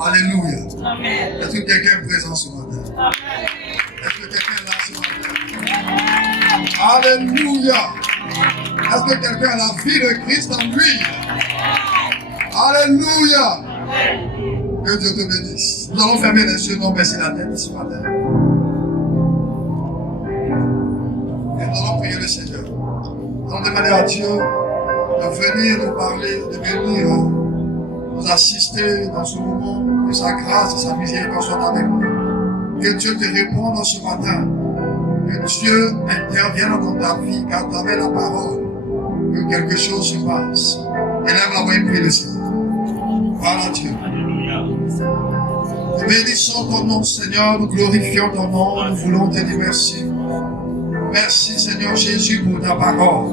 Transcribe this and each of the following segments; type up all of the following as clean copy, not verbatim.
Alléluia. Est-ce que quelqu'un est présent ce matin? Est-ce que quelqu'un est là ce matin? Alléluia. Est-ce que quelqu'un a la vie de Christ en lui? Alléluia. Que Dieu te bénisse. Nous allons fermer les yeux, non baisser la tête ce matin. Et nous allons prier le Seigneur. Nous allons demander à Dieu de venir nous parler, de venir nous assister dans ce moment, que sa grâce et sa miséricorde soient avec nous. Que Dieu te réponde ce matin. Que Dieu intervienne dans ta vie, qu'à travers la parole, que quelque chose se passe. Élève la voix et prie le Seigneur. Voilà Dieu. Nous bénissons ton nom, Seigneur, nous glorifions ton nom, nous voulons te dire merci. Merci, Seigneur Jésus, pour ta parole.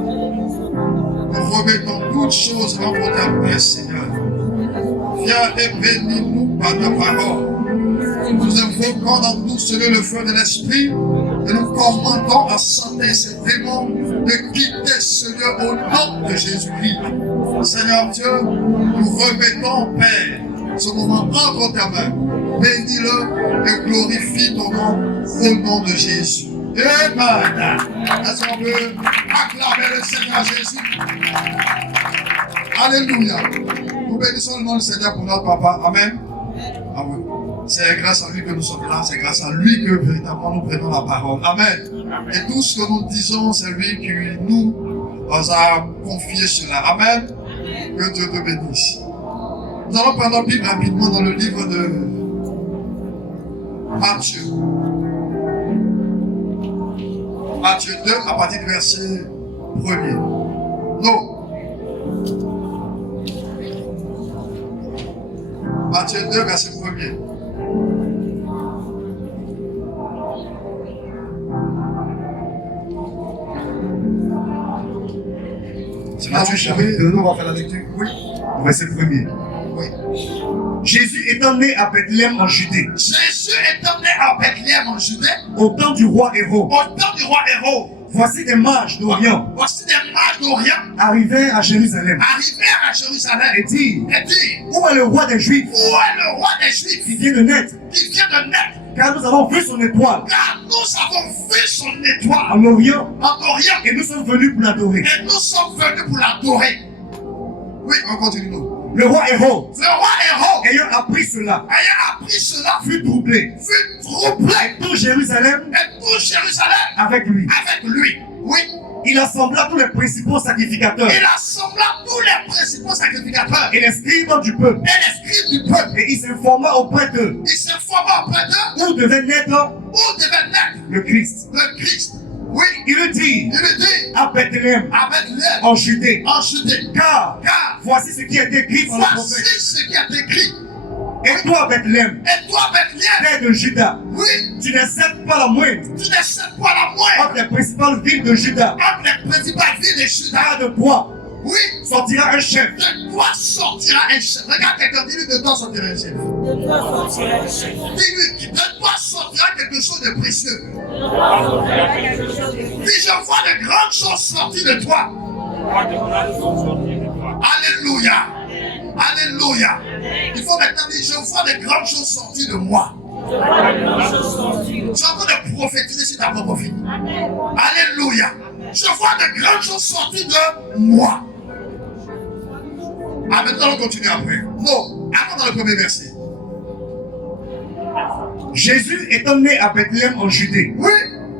Nous remettons toutes choses dans ta paix, Seigneur. Viens et bénis-nous par ta parole. Nous invoquons dans nous, Seigneur, le feu de l'Esprit, et nous commandons à santé ces démons de quitter, Seigneur, au nom de Jésus-Christ. Seigneur Dieu, nous remettons, Père, ce moment entre ta main. Bénis-le et glorifie ton nom au nom de Jésus. Amen. Est-ce qu'on peut acclamer le Seigneur Jésus? Alléluia. Nous bénissons le nom du Seigneur pour notre papa. Amen. Amen. C'est grâce à lui que nous sommes là. C'est grâce à lui que véritablement nous prenons la parole. Amen. Et tout ce que nous disons, c'est lui qui nous a confié cela. Amen. Que Dieu te bénisse. Nous allons prendre notre Bible rapidement dans le livre de Matthieu. Matthieu 2, à partir du verset 1er. Non. Matthieu 2, verset 1er. C'est Matthieu chapitre 2, on va faire la lecture. Oui. Verset 1er. Oui. Jésus étant né à Bethléem en Judée. Jésus étant né à Bethléem en Judée. Au temps du roi Hérode. Au temps du roi Hérode. Voici des mages d'Orient. Voici des mages d'Orient. Arrivèrent à Jérusalem. Arrivèrent à Jérusalem. Et dirent. Où est le roi des Juifs? Où est le roi des Juifs? Qui vient de naître. Qui vient de naître. Car nous avons vu son étoile. Car nous avons vu son étoile. En Orient. En Orient. Et nous sommes venus pour l'adorer. Et nous sommes venus pour l'adorer. Oui, on continue nous. Le roi Hérode, ayant appris cela, fut troublé. Et tout Jérusalem, avec lui. Oui. Il assembla tous les principaux sacrificateurs. Et les scribes du peuple. Et il s'informa auprès d'eux. Où devait naître le Christ. Oui. Il le dit à Bethléem, en Judée. Car voici ce qui est écrit par le prophète. Et toi, Bethléem, terre de Juda, tu ne cèdes pas la moindre entre les principales villes de Juda. Car de toi sortira un chef. Regarde quelqu'un, dis-lui de toi sortira un chef. Dis-lui, de toi sortira quelque chose de précieux. Dis, je vois de grandes choses sortir de toi. Alléluia. Alléluia. Il faut maintenant dire, je vois de grandes choses sortir de moi. Tu es en train de prophétiser sur ta propre vie. Alléluia. Je vois de grandes choses sortir de moi. Ah, maintenant on continue après. Non, avant dans le premier verset. Jésus étant né à Bethléem en Judée. Oui.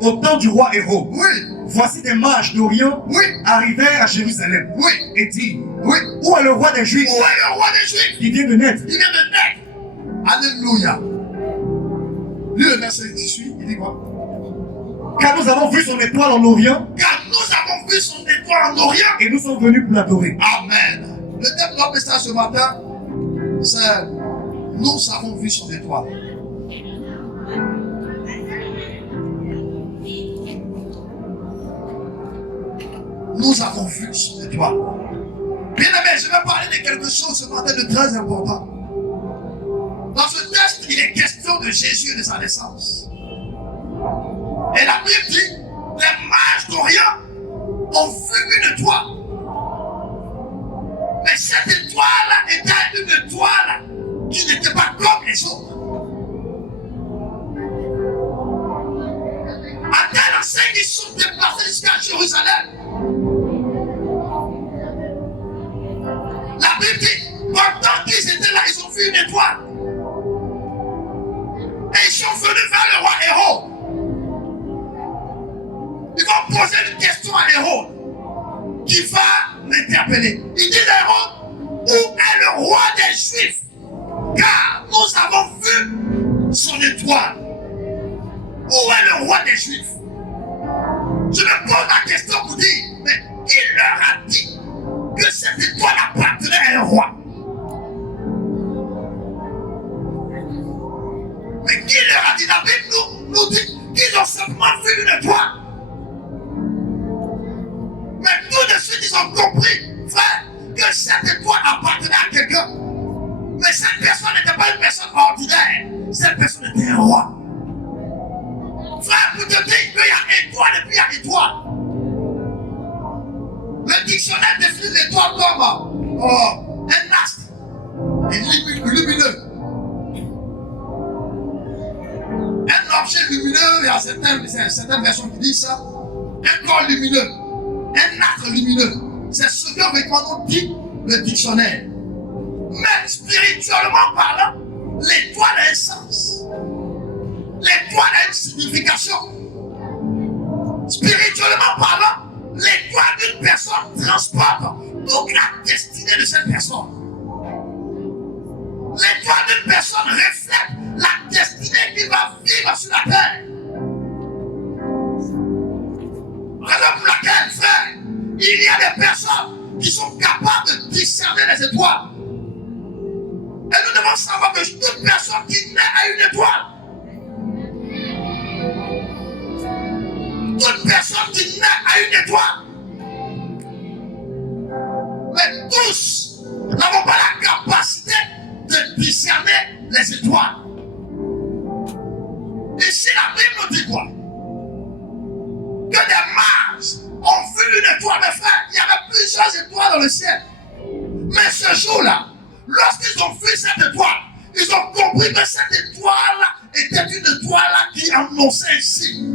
Au temps du roi Hérode. Oui. Voici des mages d'Orient. Oui. Arrivèrent à Jérusalem. Oui. Et dit. Oui. Où est le roi des Juifs? Où est le roi des Juifs? Qui vient de naître. Il vient de naître. Alléluia. Lui, le verset qui suit, il dit quoi? Car nous avons vu son étoile en Orient. Car nous avons vu son étoile en Orient. Et nous sommes venus pour l'adorer. Amen. Le thème de notre message ce matin, c'est nous avons vu son étoile. Nous avons vu son étoile. Bien aimé, je vais parler de quelque chose ce matin de très important. Dans ce texte, il est question de Jésus et de sa naissance. Et la Bible dit, les mages d'Orient ont vu une étoile. Mais cette étoile était qui n'étaient pas comme les autres. À tel enseigne, ils sont déplacés jusqu'à Jérusalem. La Bible dit, pendant qu'ils étaient là, ils ont vu une étoile. Et ils sont venus vers le roi Hérode. Ils vont poser une question à Hérode qui va l'interpeller. Il dit à Hérode, où est le roi des Juifs? Car nous avons vu son étoile. Où est le roi des Juifs? Je me pose la question pour dire, mais qui leur a dit que cette étoile appartenait à un roi? Mais qui leur a dit? La Bible nous dit qu'ils ont simplement vu une étoile. Mais tout de suite, ils ont compris, frère, que cette étoile appartenait à quelqu'un. Mais cette personne n'était pas une personne ordinaire. Cette personne était un roi. Frère, pour te dire qu'il y a étoile et puis il y a étoile. Le dictionnaire définit l'étoile comme un astre lumineux. Un objet lumineux, il y a certaines versions qui disent ça. Un corps lumineux. Un astre lumineux. C'est ce que nous dit le dictionnaire. Mais spirituellement parlant, l'étoile a un sens. L'étoile a une signification. Spirituellement parlant, l'étoile d'une personne transporte toute la destinée de cette personne. L'étoile d'une personne reflète la destinée qu'il va vivre sur la terre. Raison pour laquelle, frère, il y a des personnes qui sont capables de discerner les étoiles. Et nous devons savoir que toute personne qui naît à une étoile, toute personne qui naît à une étoile, mais tous n'avons pas la capacité de discerner les étoiles. Ici, la Bible nous dit quoi? Que des mages ont vu une étoile. Mes frères, il y avait plusieurs étoiles dans le ciel. Mais ce jour-là, lorsqu'ils ont vu cette étoile, ils ont compris que cette étoile était une étoile qui annonçait un signe.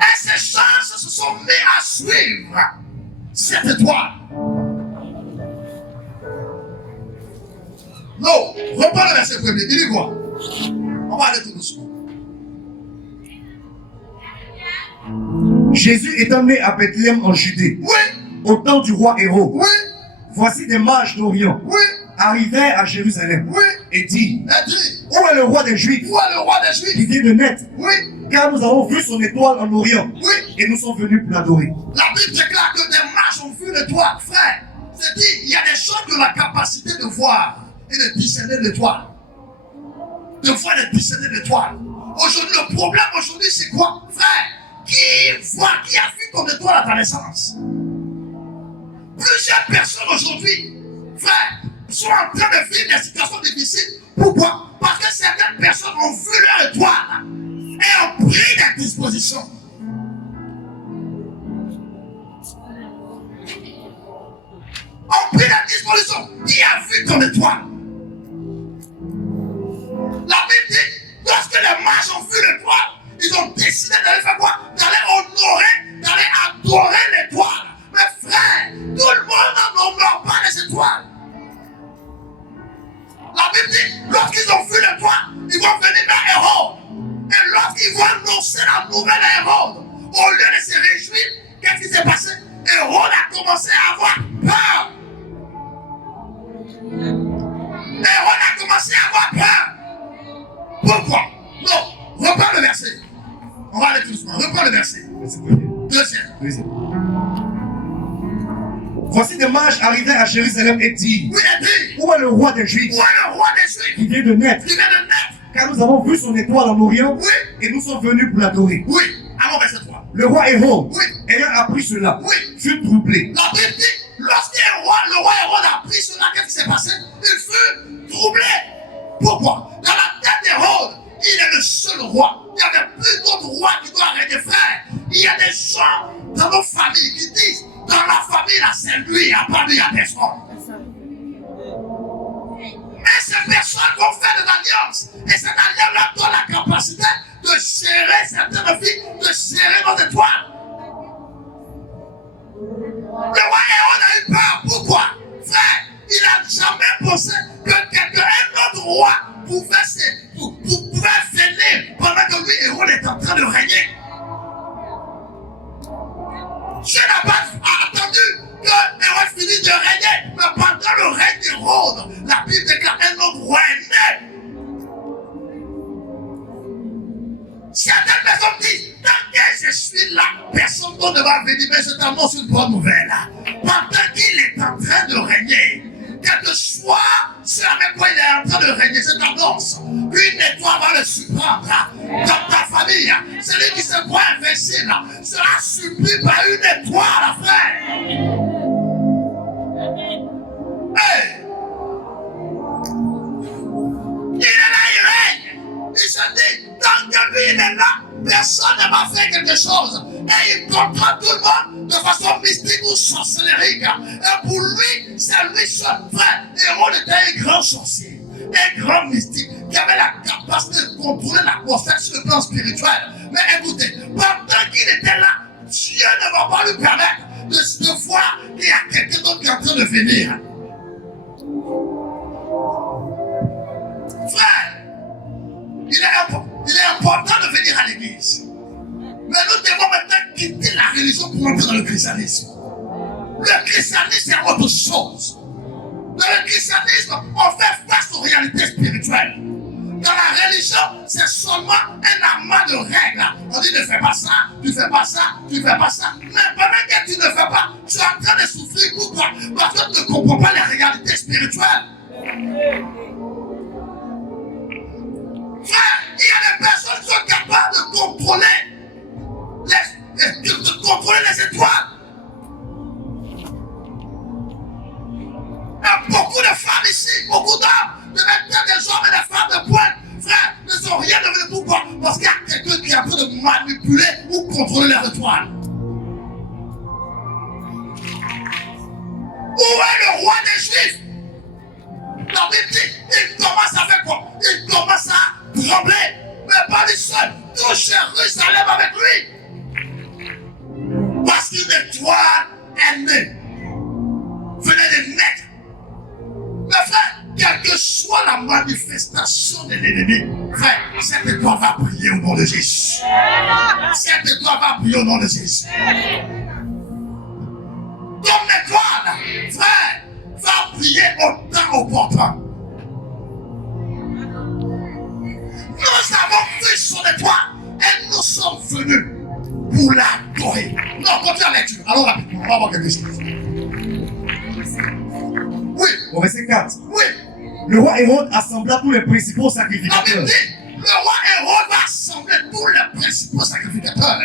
Et ces gens se sont mis à suivre cette étoile. Non, reprends le verset premier. Il dit quoi? On va aller tout doucement. Jésus est emmené à Bethléem en Judée. Oui. Au temps du roi Hérode. Oui. Voici des mages d'Orient. Oui. Arrivaient à Jérusalem. Oui. Et dit, Et dit, où est le roi des Juifs? où est le roi des Juifs? Qui vient de naître. Oui. Car nous avons vu son étoile en Orient. Oui. Et nous sommes venus pour l'adorer. La Bible déclare que des mages ont vu l'étoile. Frère, c'est-à-dire il y a des gens qui ont la capacité de voir et de discerner l'étoile. De voir et de discerner l'étoile. Aujourd'hui, le problème aujourd'hui, c'est quoi? Frère, qui a vu ton étoile à ta naissance? Plusieurs personnes aujourd'hui, frère, sont en train de vivre des situations difficiles. Pourquoi? Parce que certaines personnes ont vu leur étoile et ont pris des dispositions. Ont pris des dispositions. Qui a vu ton étoile? La Bible dit, lorsque les mages ont vu l'étoile, ils ont décidé d'aller faire quoi? D'aller honorer, d'aller adorer l'étoile. Mais frère, tout le monde n'honore pas les étoiles. La Bible dit, lorsqu'ils ont vu l'étoile, ils vont venir vers Hérode. Et lorsqu'ils vont annoncer la nouvelle à Hérode, au lieu de se réjouir, qu'est-ce qui s'est passé? Hérode a commencé à avoir peur. Hérode a commencé à avoir peur. Pourquoi? Non, reprends le verset. On va aller tout doucement. Reprends le verset. Deuxième. Voici des mages arrivaient à Jérusalem et dit, Oui, il dit, où est le roi des Juifs? où est le roi des Juifs? Qui vient de naître. Qui vient de naître. Car nous avons vu son étoile en Orient. Oui. Et nous sommes venus pour l'adorer. Oui. Allons verset 3. Le roi Hérode, Oui. ayant appris cela, Oui. fut troublé. La Bible dit, lorsqu'un roi, le roi Hérode a appris cela, qu'est-ce qui s'est passé? Il fut troublé. Pourquoi? Dans la tête d'Hérode, il est le seul roi. Il n'y avait plus d'autres rois qui doivent arrêter, frère. Il y a des gens dans nos familles qui disent, dans la famille, là, c'est lui, à part lui, il n'y a personne. personnes vont faire des alliances. Et cette alliance-là donne la capacité de gérer certaines vies, de gérer nos étoiles. Le roi Hérode a eu peur. Pourquoi? Frère, il n'a jamais pensé que un autre roi pouvait venir pendant que lui, Hérode, est en train de régner. Dieu n'a pas attendu que Hérode finisse de régner, mais pendant le règne d'Hérode, la Bible déclare un autre roi est né. Certaines personnes disent, tant que je suis là, personne ne va venir, mais je t'annonce une bonne nouvelle. Pendant qu'il est en train de régner, quel que soit ce avec quoi il est en train de régner, je t'annonce qu'une étoile va le surprendre dans ta famille. Celui qui se croit invincible sera surpris par une étoile, frère. Hey! Il est là, il règne. Il se dit, tant que lui il est là, personne ne va faire quelque chose. Et il contrôle tout le monde de façon mystique ou sorcellérique. Et pour lui, c'est lui seul. Frère, Hérode était un grand sorcier, un grand mystique qui avait la capacité de contrôler l'atmosphère sur le plan spirituel. Mais écoutez, pendant qu'il était là, Dieu ne va pas lui permettre de voir qu'il y a quelqu'un d'autre qui est en train de venir. Frère, il est important de venir à l'église. Mais nous devons maintenant quitter la religion pour entrer dans le christianisme. Le christianisme, c'est autre chose. Dans le christianisme, on fait face aux réalités spirituelles. Dans la religion, c'est seulement un amas de règles. On dit ne fais pas ça, tu fais pas ça, tu fais pas ça. Mais pendant que tu ne fais pas, tu es en train de souffrir. Pourquoi? Parce que tu ne comprends pas les réalités spirituelles. Frère, il y a des personnes qui sont capables de contrôler les étoiles. Il y a beaucoup de femmes ici, beaucoup d'hommes, de maintenant des hommes et des femmes de pointe, frère, ne sont rien devenus. Pourquoi? Parce qu'il y a quelqu'un qui est en train de manipuler ou contrôler les étoiles. Où est le roi des Juifs? La Bible dit, il commence à faire quoi? Il commence à trembler, mais pas lui seul. Tout Jérusalem avec lui. Parce qu'une étoile est née. Venez de naître. Mais frère, quelle que soit la manifestation de l'ennemi, frère, cette étoile va prier au nom de Jésus. Cette étoile va prier au nom de Jésus. Ton étoile, frère, va prier au temps opportun. Nous avons vu son étoile et nous sommes venus pour l'adorer. Non, continue la lecture. Allons rapidement, on va voir quelque chose. Oui. Au verset 4. Oui. Le roi Hérode assembla tous les principaux sacrificateurs. Le roi Hérode va assembler tous les principaux sacrificateurs.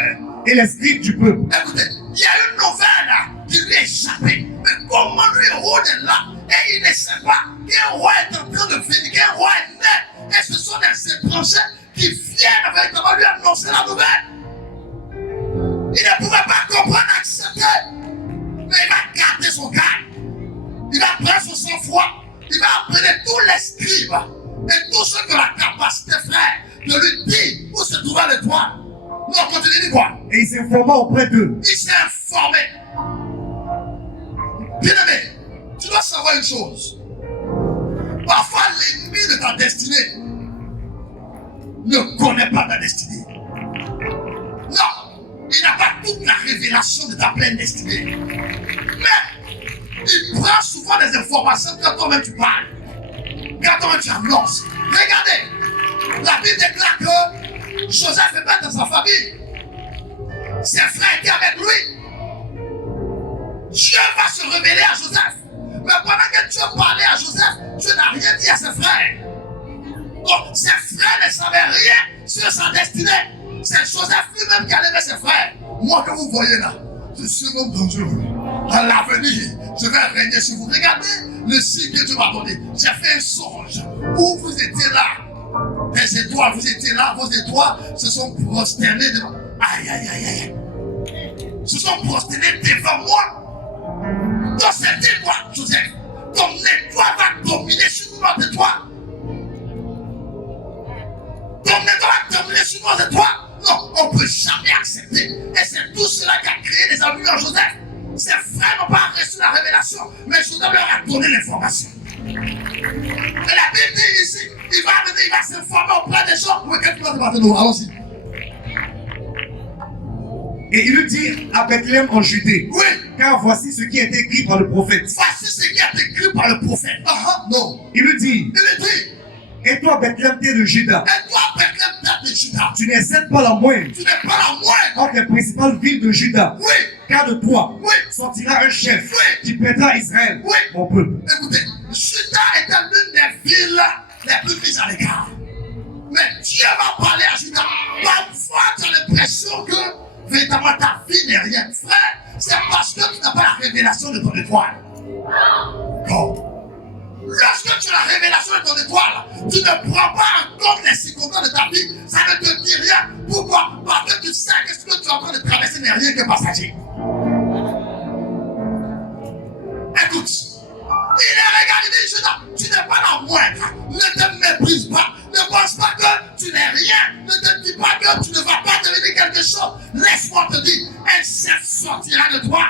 Et les scribes du peuple. Écoutez, il y a une nouvelle qui lui est échappée. Mais comment lui Hérode est là et il ne sait pas qu'un roi est en train de venir, qu'un roi est né. Et ce sont des étrangers qui viennent véritablement lui annoncer la nouvelle. Il ne pouvait pas comprendre, accepter. Mais il va garder son calme. Il va prendre son sang-froid. Il va appeler tous les scribes et tous ceux qui ont la capacité, frère, de lui dire où se trouvait l'étoile. Non, continue, dis quoi? Et il s'informa auprès d'eux. Il s'est informé. Bien-aimé, tu dois savoir une chose. Parfois, l'ennemi de ta destinée ne connaît pas ta destinée. Non, il n'a pas toute la révélation de ta pleine destinée. Mais il prend souvent des informations quand toi-même tu parles, quand toi-même tu annonces. Regardez, la Bible déclare que Joseph est pas dans sa famille. Ses frères étaient avec lui. Dieu va se révéler à Joseph. Mais pendant que Dieu parlait à Joseph, Dieu n'a rien dit à ses frères. Donc, ses frères ne savaient rien sur sa destinée. C'est Joseph lui-même qui allait vers ses frères. Moi que vous voyez là, je suis un homme dangereux. À l'avenir, je vais régner sur vous. Regardez le signe que Dieu m'a donné. J'ai fait un songe où vous étiez là. Les étoiles, vous étiez là. Vos étoiles se sont prosternées devant. Aïe, aïe, aïe, aïe. Se sont prosternées devant moi. Donc c'était quoi, Joseph? Ton étoile va dominer sur notre étoile. terminer sur nos étoiles. Non, on ne peut jamais accepter. Et c'est tout cela qui a créé les ennuis en Joseph. Ses frères n'ont pas reçu la révélation, mais Joseph leur a donné l'information. Et la Bible dit ici, il va venir, il va s'informer auprès des gens. Oui, qu'est-ce que tu vas te nous? Allons-y. Et il lui dit à Bethléem en Judée. Oui. Car voici ce qui est écrit par le prophète. Voici ce qui est écrit par le prophète. Non. Il lui dit. Il lui dit. Et toi, Bethléem, t'es de Juda. Et toi, Bethléem, t'es de Juda. Tu n'es certes pas la moindre. Tu n'es pas la moindre. Entre les principales villes de Juda. Oui. Car de toi, oui, sortira un chef. Oui. Qui plaidera Israël. Oui. Mon peuple. Écoutez, Juda était l'une des villes les plus mises à l'écart. Mais Dieu va parler à Juda. Parfois, tu as l'impression que véritablement ta vie n'est rien. Frère, c'est parce que tu n'as pas la révélation de ton étoile. Non. Lorsque tu as la révélation de ton étoile, tu ne prends pas en compte les circonstances de ta vie. Ça ne te dit rien. Pourquoi? Parce que tu sais que ce que tu es en train de traverser n'est rien que passager. Écoute, il est regardé, Judas, tu n'es pas la moindre. Ne te méprise pas. Ne pense pas que tu n'es rien. Ne te dis pas que tu ne vas pas devenir quelque chose. Laisse-moi te dire, un chef sortira de toi.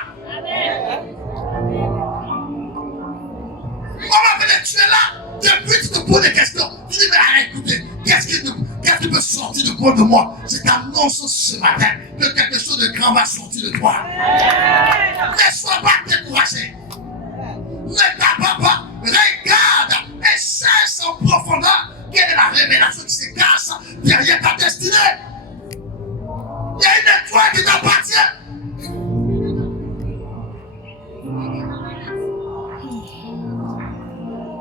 Maman, tu es là. Depuis, tu te poses des questions. Tu dis, mais écoutez, qu'est-ce qui peut sortir de quoi de moi? Je t'annonce ce matin que quelque chose de grand va sortir de toi. Ne sois pas découragé. Ne t'abat pas. Regarde et cherche en profondeur quelle est la révélation qui se cache derrière ta destinée. Il y a une étoile qui t'appartient.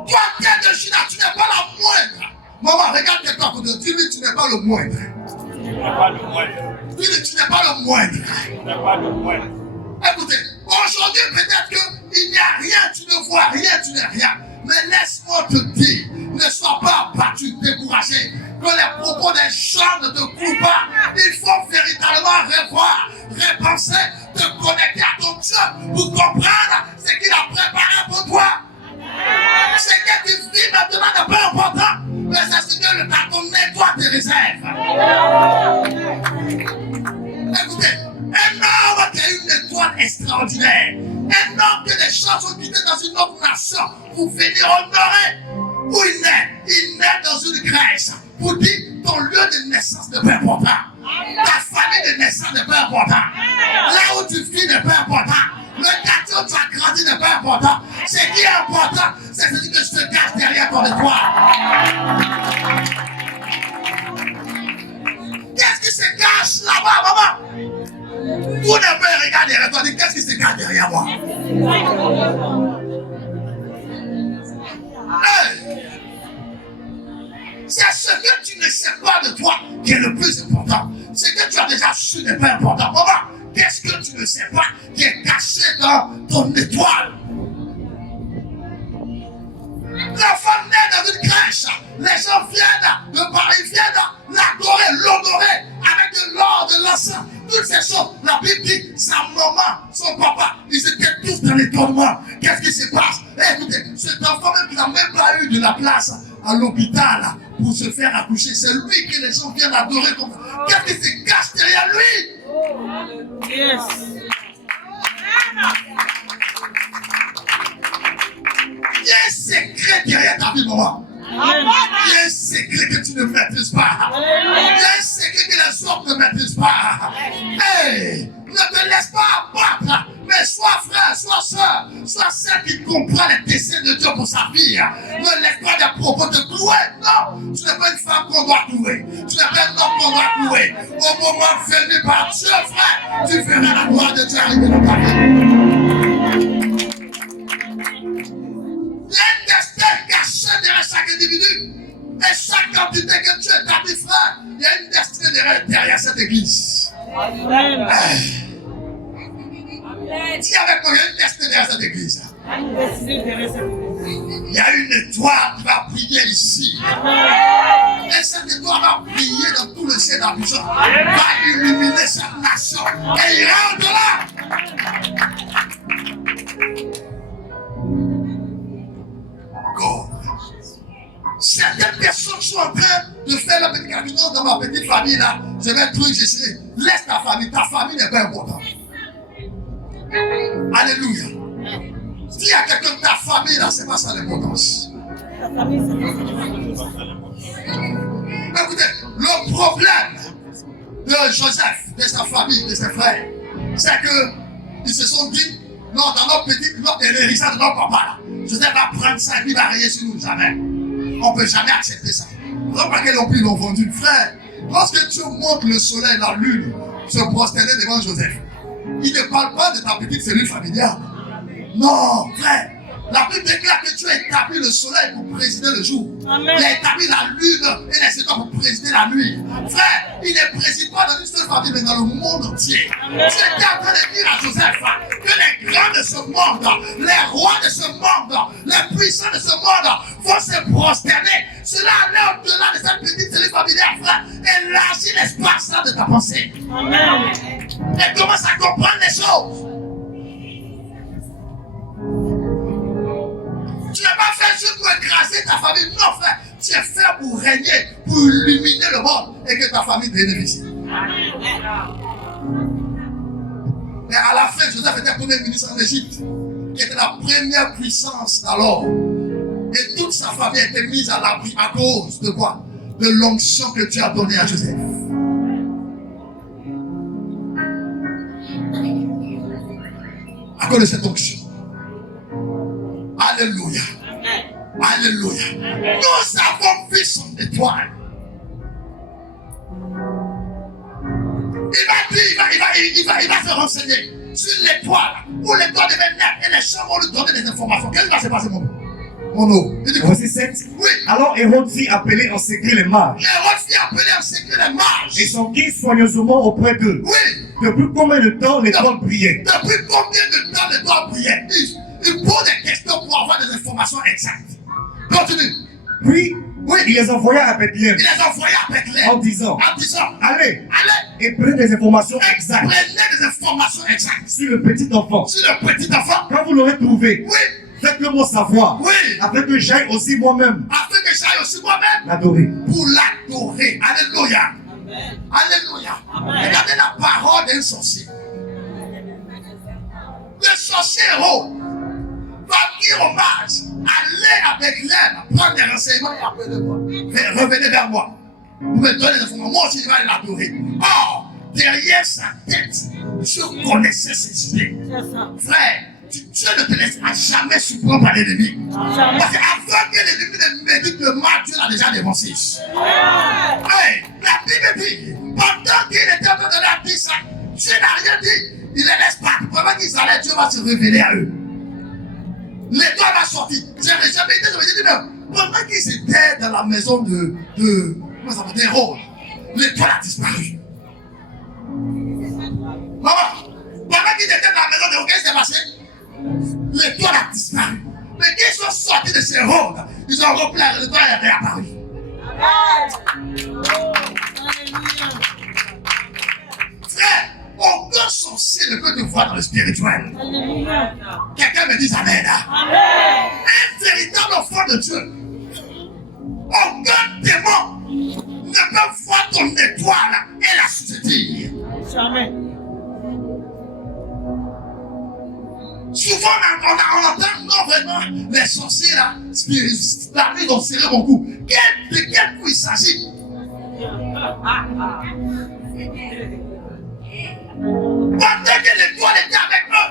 Toi, t'es de Juda, tu n'es pas la moindre. Maman, regarde quelqu'un à côté. Dis-lui, tu n'es pas le moindre. Tu n'es pas le moindre. Dis-lui, tu n'es pas le moindre. Tu n'es pas le moindre. Écoutez, aujourd'hui, peut-être qu'il n'y a rien, tu ne vois rien, tu n'es rien. Mais laisse-moi te dire, ne sois pas abattu, découragé. Que les propos des gens ne te coupent pas. Il faut véritablement revoir, repenser, te connecter à ton Dieu pour comprendre ce qu'il a préparé pour toi. Ce que tu vis maintenant n'est pas important, mais c'est ce que le carton nettoie tes réserves. Écoutez, un homme qui a une étoile extraordinaire, un homme que les gens sont quittés dans une autre nation pour venir honorer. Où il naît dans une crèche. Pour dire, ton lieu de naissance n'est pas important. Ta famille de naissance n'est pas important. Là où tu vis n'est pas important. Le quartier où tu as grandi n'est pas important. Ce qui est important, c'est ce que je te cache derrière ton étoile. Qu'est-ce qui se cache là-bas, maman? Tout ne peut regarder derrière toi. Qu'est-ce qui se cache derrière moi? Hey. C'est ce que tu ne sais pas de toi qui est le plus important. Ce que tu as déjà su n'est pas important. Maman, qu'est-ce que tu ne sais pas qui est caché dans ton étoile? L'enfant naît dans une crèche. Les gens viennent de Paris, viennent l'adorer, l'honorer avec de l'or, de l'encens. Toutes ces choses, la Bible dit, sa maman, son papa, ils étaient tous dans l'étonnement. Qu'est-ce qui se passe? Écoutez, cet enfant même qui n'a même pas eu de la place à l'hôpital pour se faire accoucher, c'est lui que les gens viennent adorer comme ça. Qu'est-ce qui se cache derrière lui? Yes. Il y a un secret derrière ta vie, maman. Il y a un secret que tu ne maîtrises pas. Il y a un secret que les autres ne maîtrisent pas. Hey, ne te laisse pas abattre, mais sois frère, sois soeur, sois celle qui comprend les desseins de Dieu pour sa vie. Ne laisse pas des propos te clouer. Non, tu n'es pas une femme qu'on doit clouer. Tu n'es pas un homme qu'on doit clouer. Au moment venu par Dieu, frère, tu verras la gloire de Dieu arriver dans ta vie. Il y a un destin caché derrière chaque individu. Et chaque entité que Dieu établit, frère, il y a une destinée derrière cette église. Amen. Dis avec moi, il y a une destinée derrière cette église. Il y a une étoile qui va briller ici. Et cette étoile va briller dans tout le ciel d'Abidjan. Va illuminer cette nation. Et il ira au-delà. God. Certaines personnes sont en train de faire le petit cabinet dans ma petite famille là. Je vais être truc, j'essaie. Laisse ta famille n'est pas importante. Alléluia. S'il y a quelqu'un de ta famille là, c'est pas ça l'importance. Écoutez, le problème de Joseph, de sa famille, de ses frères, c'est que ils se sont dit, non, dans notre héritage de notre papa là, Joseph va prendre ça et puis il va rayer sur nous, jamais. On ne peut jamais accepter ça. Vous pas quel ils l'ont vendu, frère. Lorsque tu montres le soleil, la lune, se prosterner devant Joseph, il ne parle pas de ta petite cellule familiale. Non, frère. La Bible déclare que tu as établi le soleil pour présider le jour. Amen. Il a établi la lune et les étoiles pour présider la nuit. Frère, il ne préside pas dans une seule famille, mais dans le monde entier. Tu étais en train de dire à Joseph que les grands de ce monde, les rois de ce monde, les puissants de ce monde vont se prosterner. Cela allait au-delà de cette petite cellule familiale, frère. Élargis l'espace là de ta pensée. Amen. Et commence à comprendre les choses. Tu n'as pas fait juste pour écraser ta famille. Non, frère. Tu es fait pour régner, pour illuminer le monde et que ta famille bénéficie. Mais à la fin, Joseph était premier ministre en Égypte, qui était la première puissance d'alors. Et toute sa famille a été mise à l'abri à cause de quoi? De l'onction que Dieu a donnée à Joseph. À cause de cette onction. Alléluia. Alléluia. Nous avons vu son étoile. Il va se renseigner sur l'étoile où l'étoile devait naître et les gens vont lui donner des informations. Qu'est-ce qui va se passer, mon eau? Verset 7. Oui. Alors Hérode fit appeler en secret les mages. Hérode fit appeler en secret les mages. Et s'enquit soigneusement auprès d'eux. Oui. Depuis combien de temps l'étoile brillait? Depuis combien de temps l'étoile brillait? Il pose des questions pour avoir des informations exactes. Continue. Puis, oui, il les envoya à Bethléem. Il les envoya à Bethléem. En disant, allez, et prenez des informations exactes. Prenez des informations exactes sur le petit enfant. Sur le petit enfant. Quand vous l'aurez trouvé, oui, faites-le moi savoir. Oui. Afin que j'aille aussi moi-même. Afin que j'aille aussi moi-même. L'adorer. Pour l'adorer. Alléluia. Amen. Alléluia. Amen. Regardez la parole d'un sorcier. Le sorcier Hérode va dire aux mages, allez à Bethléem, prendre des renseignements et appelez-moi. Revenez vers moi. Vous me donnez des informations. Moi aussi, je vais l'adorer. Or, derrière sa tête, Dieu connaissait ses idées. Frère, Dieu ne te laissera jamais surprendre par l'ennemi. Parce qu'avant que l'ennemi ne médite le mal, Dieu l'a déjà dévancé. Hey, la Bible dit, pendant qu'il était en train de leur dire ça, Dieu n'a rien dit. Il les laisse pas. Pendant qu'ils allaient, Dieu va se révéler à eux. L'étoile va sortir. J'avais dit, mais pendant qu'ils étaient dans la maison comment ça s'appelle, d'Hérode, l'étoile a disparu. Maman, pendant qu'ils étaient dans la maison d'Hérode, qu'est-ce qui s'est passé? L'étoile a disparu. Mais quand ils sont sortis de ces Hérode, ils ont repris l'étoile est réapparue. Frère, aucun sorcier ne peut te voir dans le spirituel. Quelqu'un me dit amen. Un véritable enfant de Dieu. Aucun démon ne peut voir ton étoile et la susciter. Jamais. Souvent on entend, non vraiment, les sorciers là, spiritistes, là, ils ont serré mon cou. De quel coup il s'agit? Pendant que l'étoile était avec eux,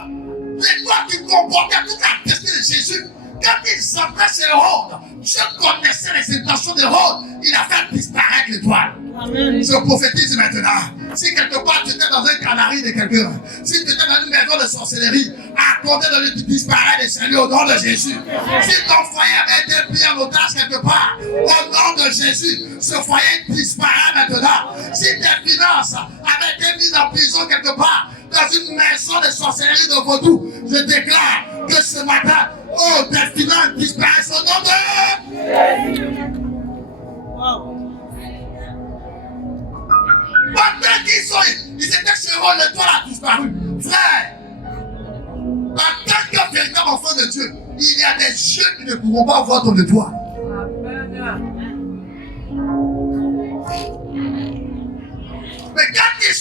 l'étoile qui comportait toute la destinée de Jésus, quand ils entraient chez Hérode, Dieu connaissait les intentions d'Hérode, il a fait disparaître l'étoile. Je prophétise maintenant. Si quelque part tu étais dans un canari de quelqu'un, si tu étais dans une maison de sorcellerie, accordez de lui disparaître et salut au nom de Jésus. Si ton foyer avait été pris en otage quelque part, au nom de Jésus, ce foyer disparaît maintenant. Si tes finances avaient été mises en prison quelque part, dans une maison de sorcellerie de vaudou, je déclare que ce matin, oh, tes finances disparaissent au nom de Jésus. Pendant qu'ils étaient chez eux, l'étoile a disparu. Frère, en tant que véritable enfant de Dieu, il y a des yeux qui ne pourront pas voir ton étoile.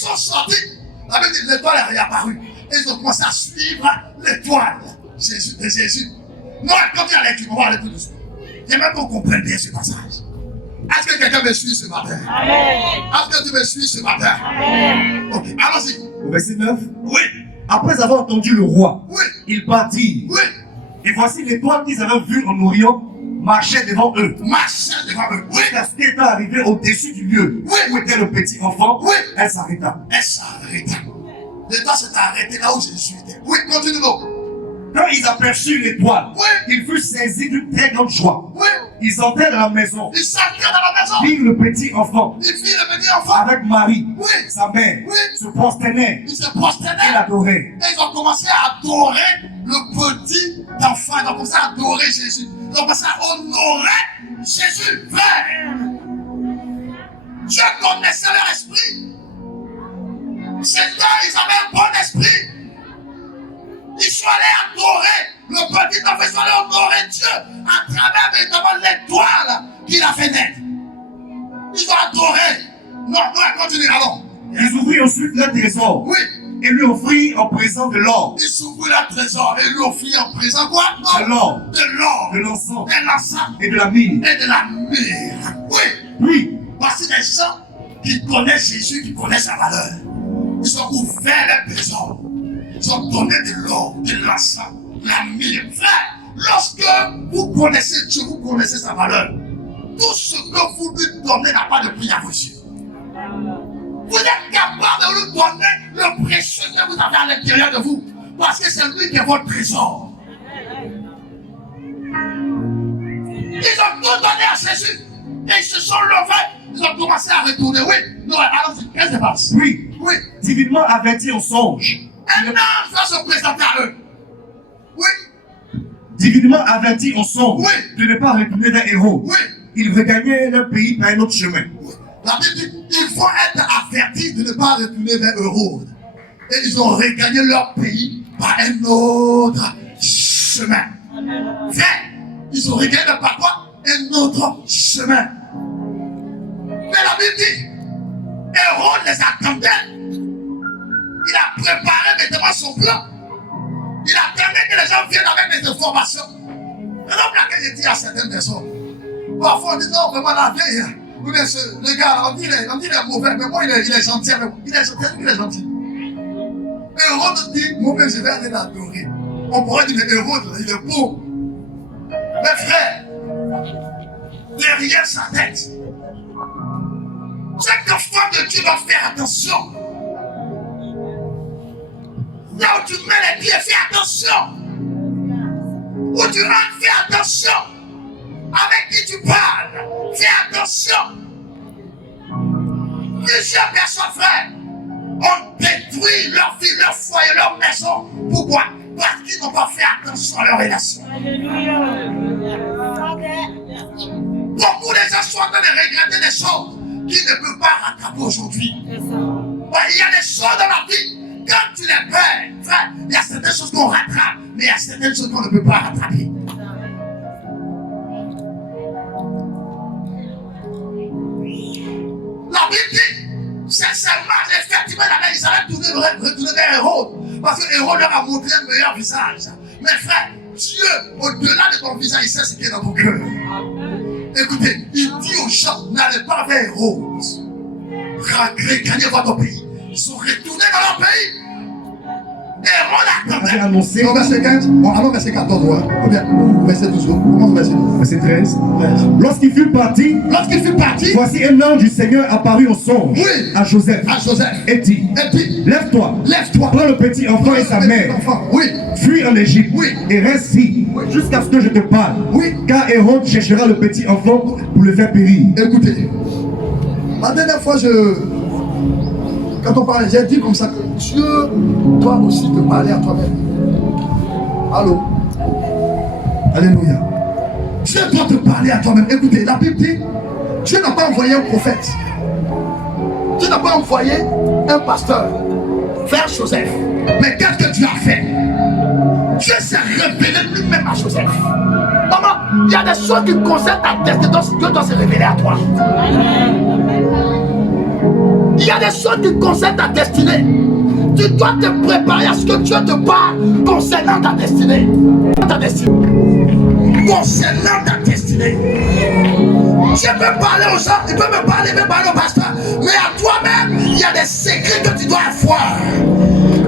sont sortis, la Bible dit l'étoile est réapparue. Et ils ont commencé à suivre l'étoile de Jésus. Non, quand il y a l'équipe, on va aller plus doucement. J'aimerais qu'on comprenne bien ce passage. Est-ce que quelqu'un me suit ce matin? Amen. Est-ce que tu me suis ce matin? Amen. Ok, allons-y. Au verset 9. Oui, Après avoir entendu le roi, oui, ils partirent. oui. Et voici l'étoile qu'ils avaient vue en Orient marchait devant eux. Marchez devant eux. Oui, Lorsqu'elle était arrivée au-dessus du lieu Oui. où était le petit enfant, Oui. elle s'arrêta. elle s'arrêta. L'étoile s'est arrêtée là où Jésus était. Oui, continue-nous. Quand ils aperçurent l'étoile, Oui. ils furent saisis d'une très grande joie. Oui, Ils entrèrent dans la maison, ils s'entraient dans la maison. virent le petit enfant Ils virent le petit enfant. avec Marie, Oui, sa mère, Oui. se prosternaient ils se et prosternaient. l'adoraient. Et ils ont commencé à adorer le petit enfant. Ils ont commencé à adorer Jésus. Ils ont commencé à honorer Jésus. Frère, Dieu connaissait leur esprit. Ces deux, ils avaient un bon esprit. Ils sont allés adorer le petit enfant. Ils sont allés honorer Dieu à travers véritablement l'étoile qu'il a fait naître. Ils ont adoré. Non, continue, allons. Ils ouvrirent ensuite leur trésor Oui, et lui offrirent en présent de l'or, ils s'ouvrirent le trésor et lui offrirent en présent quoi? de l'or, De l'or, de l'encens de l'encens et de la myrrhe. et de la myrrhe. Oui, Puis, voici des gens qui connaissent Jésus, qui connaissent sa valeur. Ils ont ouvert leur trésor. Ils ont donné de l'or, de l'encens, de la myrrhe. Frère, lorsque vous connaissez Dieu, vous connaissez sa valeur. Tout ce que vous lui donnez n'a pas de prix à vos yeux. Vous êtes capable de lui donner le précieux que vous avez à l'intérieur de vous. Parce que c'est lui qui est votre trésor. Ils ont tout donné à Jésus. Et ils se sont levés. Ils ont commencé à retourner. Oui, non, allons-y, qu'est-ce qui se passe? oui, Oui, divinement averti en songe, un ange va se présenter à eux. Oui, divinement averti en songe Oui. de ne pas retourner vers Hérode. oui, Ils regagnaient leur pays par un autre chemin. oui. La Bible dit il faut être averti de ne pas retourner vers Hérode. Et ils ont regagné leur pays par un autre chemin. Frère, ils ont regagné par quoi? Un autre chemin. Mais la Bible dit Hérode les attendait. Il a préparé maintenant son plan. Il attendait que les gens viennent avec des informations. Et donc, là, que j'ai dit à certaines personnes, parfois on dit non, vraiment la vieille, oui, mais le gars, on dit qu'il est mauvais, mais moi il est gentil. Il est gentil. Hérode dit, mon père, je vais aller l'adorer. On pourrait dire, mais Hérode, il est beau. Mais frère, derrière sa tête, chaque enfant de Dieu doit faire attention. Là où tu mets les pieds, fais attention. Où tu rentres, fais attention. Avec qui tu parles, fais attention. Plusieurs personnes, frère, ont détruit leur vie, leur foyer, leur maison. Pourquoi? Parce qu'ils n'ont pas fait attention à leurs relations. Beaucoup de gens sont en train de regretter des choses qu'ils ne peuvent pas rattraper aujourd'hui. Ouais, il y a des choses dans la vie, quand tu les perds, frère, il y a certaines choses qu'on rattrape, mais il y a certaines choses qu'on ne peut pas rattraper. La Bible dit, sincèrement, effectivement, ils allaient retourner vers Hérode, parce que Hérode leur a montré un meilleur visage. Mais frère, Dieu, au-delà de ton visage, il sait ce qui est dans ton cœur. Écoutez, il dit aux gens, n'allez pas vers Hérode. Gagnez votre pays. Ils sont retournés dans leur pays. Hérode avait attendait. annoncé, Au verset 15, bon, allons verset 14, ouais. Ou bien, verset 12, commence verset 12. verset 13, lorsqu'il fut parti, Lorsqu'il fut parti, voici un ange du Seigneur apparut en songe Oui. à Joseph à Joseph, et dit, et puis, lève-toi, lève-toi, prends le petit enfant et sa Petit mère, enfant. Oui, fuis en Égypte Oui. et reste ici Oui. jusqu'à ce que je te parle. Oui. Car Hérode cherchera le petit enfant pour le faire périr. écoutez, la dernière fois, quand on parlait, j'ai dit comme ça que Dieu doit aussi te parler à toi-même. Allô? Alléluia. Dieu doit te parler à toi-même. Écoutez, la Bible dit, Dieu n'a pas envoyé un prophète. Dieu n'a pas envoyé un pasteur vers Joseph. Mais qu'est-ce que Dieu a fait? Dieu s'est révélé lui-même à Joseph. Maman, il y a des choses qui concernent ta destinée, Dieu doit se révéler à toi. Il y y a des choses qui concernent ta destinée. Tu dois te préparer à ce que Dieu te parle concernant ta destinée. Concernant ta destinée. Dieu peut parler aux gens, il peut me parler au pasteur. Mais à toi-même, il y a des secrets que tu dois avoir.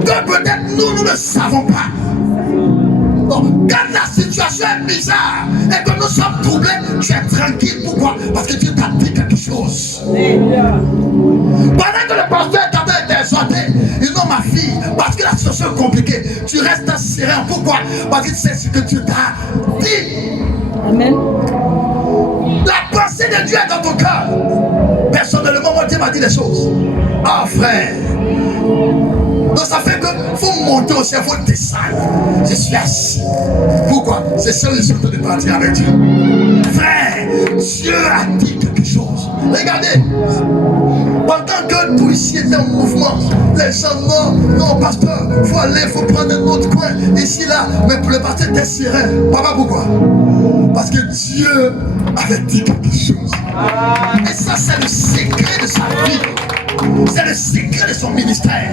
Que peut-être nous ne savons pas. Donc, quand la situation est bizarre et que nous sommes troublés, tu es tranquille. Pourquoi? Parce que Dieu t'a dit quelque chose. Pendant que le pasteur est en train d'exhorter, il dit non, ma fille, parce que la situation est compliquée, tu restes serein. Pourquoi? Parce que tu sais ce que Dieu t'a dit. Amen. La pensée de Dieu est dans ton cœur. Personnellement, Dieu m'a dit des choses. Ah, frère. Donc ça fait que faut monter au ciel, faut descendre. Je suis assis. Pourquoi? C'est ça que je suis en train de partir avec Dieu. Frère, Dieu a dit quelque chose. Regardez. Pendant que tout ici était en mouvement, les gens non, pasteur, il faut aller, il faut prendre un autre coin, ici, là. Mais pour le pasteur était serein. Papa, pourquoi? Parce que Dieu avait dit quelque chose. Et ça, c'est le secret de sa vie. C'est le secret de son ministère.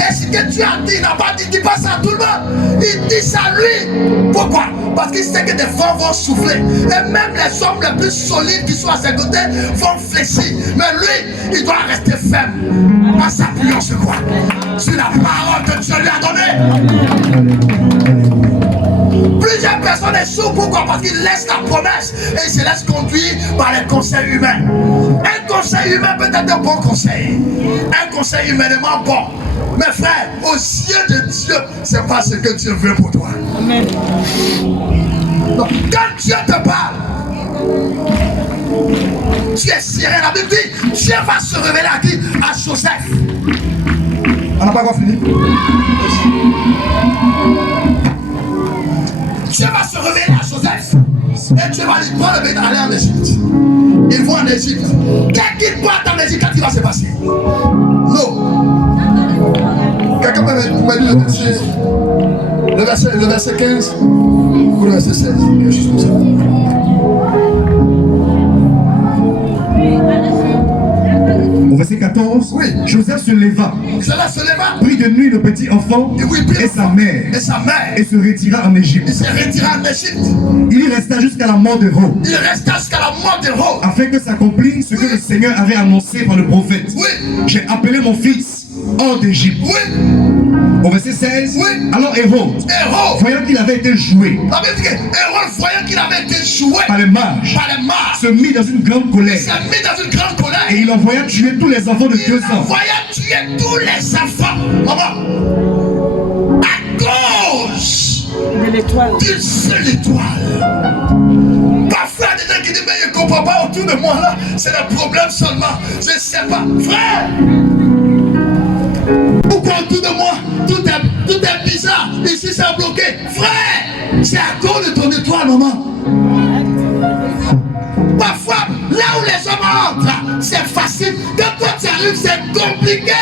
Et ce que Dieu a dit, il n'a pas dit qu'il passe à tout le monde. Il dit ça à lui. Pourquoi? Parce qu'il sait que des vents vont souffler. Et même les hommes les plus solides qui sont à ses côtés vont fléchir. Mais lui, il doit rester ferme. En s'appuyant sur quoi? Sur la parole que Dieu lui a donnée. Plusieurs personnes échouent. Pourquoi? Parce qu'ils laissent la promesse et ils se laissent conduire par les conseils humains. Un conseil humain peut être un bon conseil. Un conseil humainement bon. Mais frère, aux yeux de Dieu, c'est pas ce que Dieu veut pour toi. Amen. Donc, quand Dieu te parle, tu es serein. La Bible dit, Dieu va se révéler à qui? À Joseph. On n'a pas encore fini. Dieu va se révéler à Joseph. Et Dieu va lui prendre le bétail, aller en Égypte. Ils vont en Égypte. Qu'est-ce qu'il part en Égypte? Qu'est-ce qui va se passer? Non. Quelqu'un peut me dire le verset 15 ou le verset 16? Quelque chose comme ça. Au verset 14, oui. Joseph se leva, prit de nuit le petit enfant et sa mère, et se retira en Égypte. Il y resta jusqu'à la mort de Héro. Afin que s'accomplisse ce que le Seigneur avait annoncé par le prophète. Oui. J'ai appelé mon fils hors d'Égypte. Oui. Au verset 16, oui. Alors Héro, voyant qu'il avait été joué, par les mages, se mit dans une grande colère. Et il envoya tuer tous les enfants de 2 ans. À cause d'une seule étoile. Parfois, il y a des gens qui disent, mais je ne comprends pas autour de moi là, c'est le problème seulement. Je ne sais pas. Frère, pourquoi autour de moi, tout est bizarre. Ici, c'est bloqué. Frère, c'est à cause de ton étoile, maman. Parfois, là où les hommes entrent, c'est facile. Quand toi tu arrives, c'est compliqué.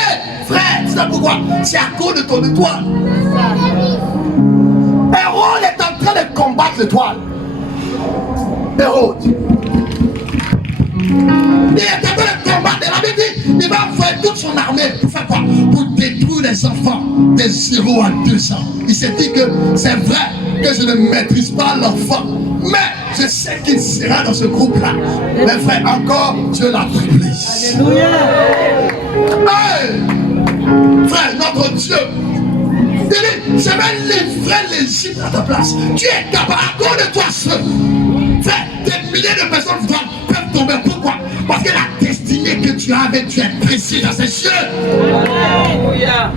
Frère, tu sais pourquoi? C'est à cause de ton étoile. Hérode est en train de combattre l'étoile. Hérode. Il est en train de combattre. La Bible dit, il va envoyer toute son armée. Pour faire quoi? Pour détruire les enfants de 0 à 2 ans. Il s'est dit que c'est vrai que je ne maîtrise pas l'enfant. Mais je sais qu'il sera dans ce groupe-là. Mais frère, encore, Dieu l'a triplé. Alléluia. Hey! Frère, notre Dieu, il dit, je vais livrer l'Égypte à ta place. Tu es capable, à cause de toi seul. Frère, des milliers de personnes peuvent tomber. Pourquoi? Parce que la destinée que tu as avec Dieu est précieuse à ses yeux. Alléluia.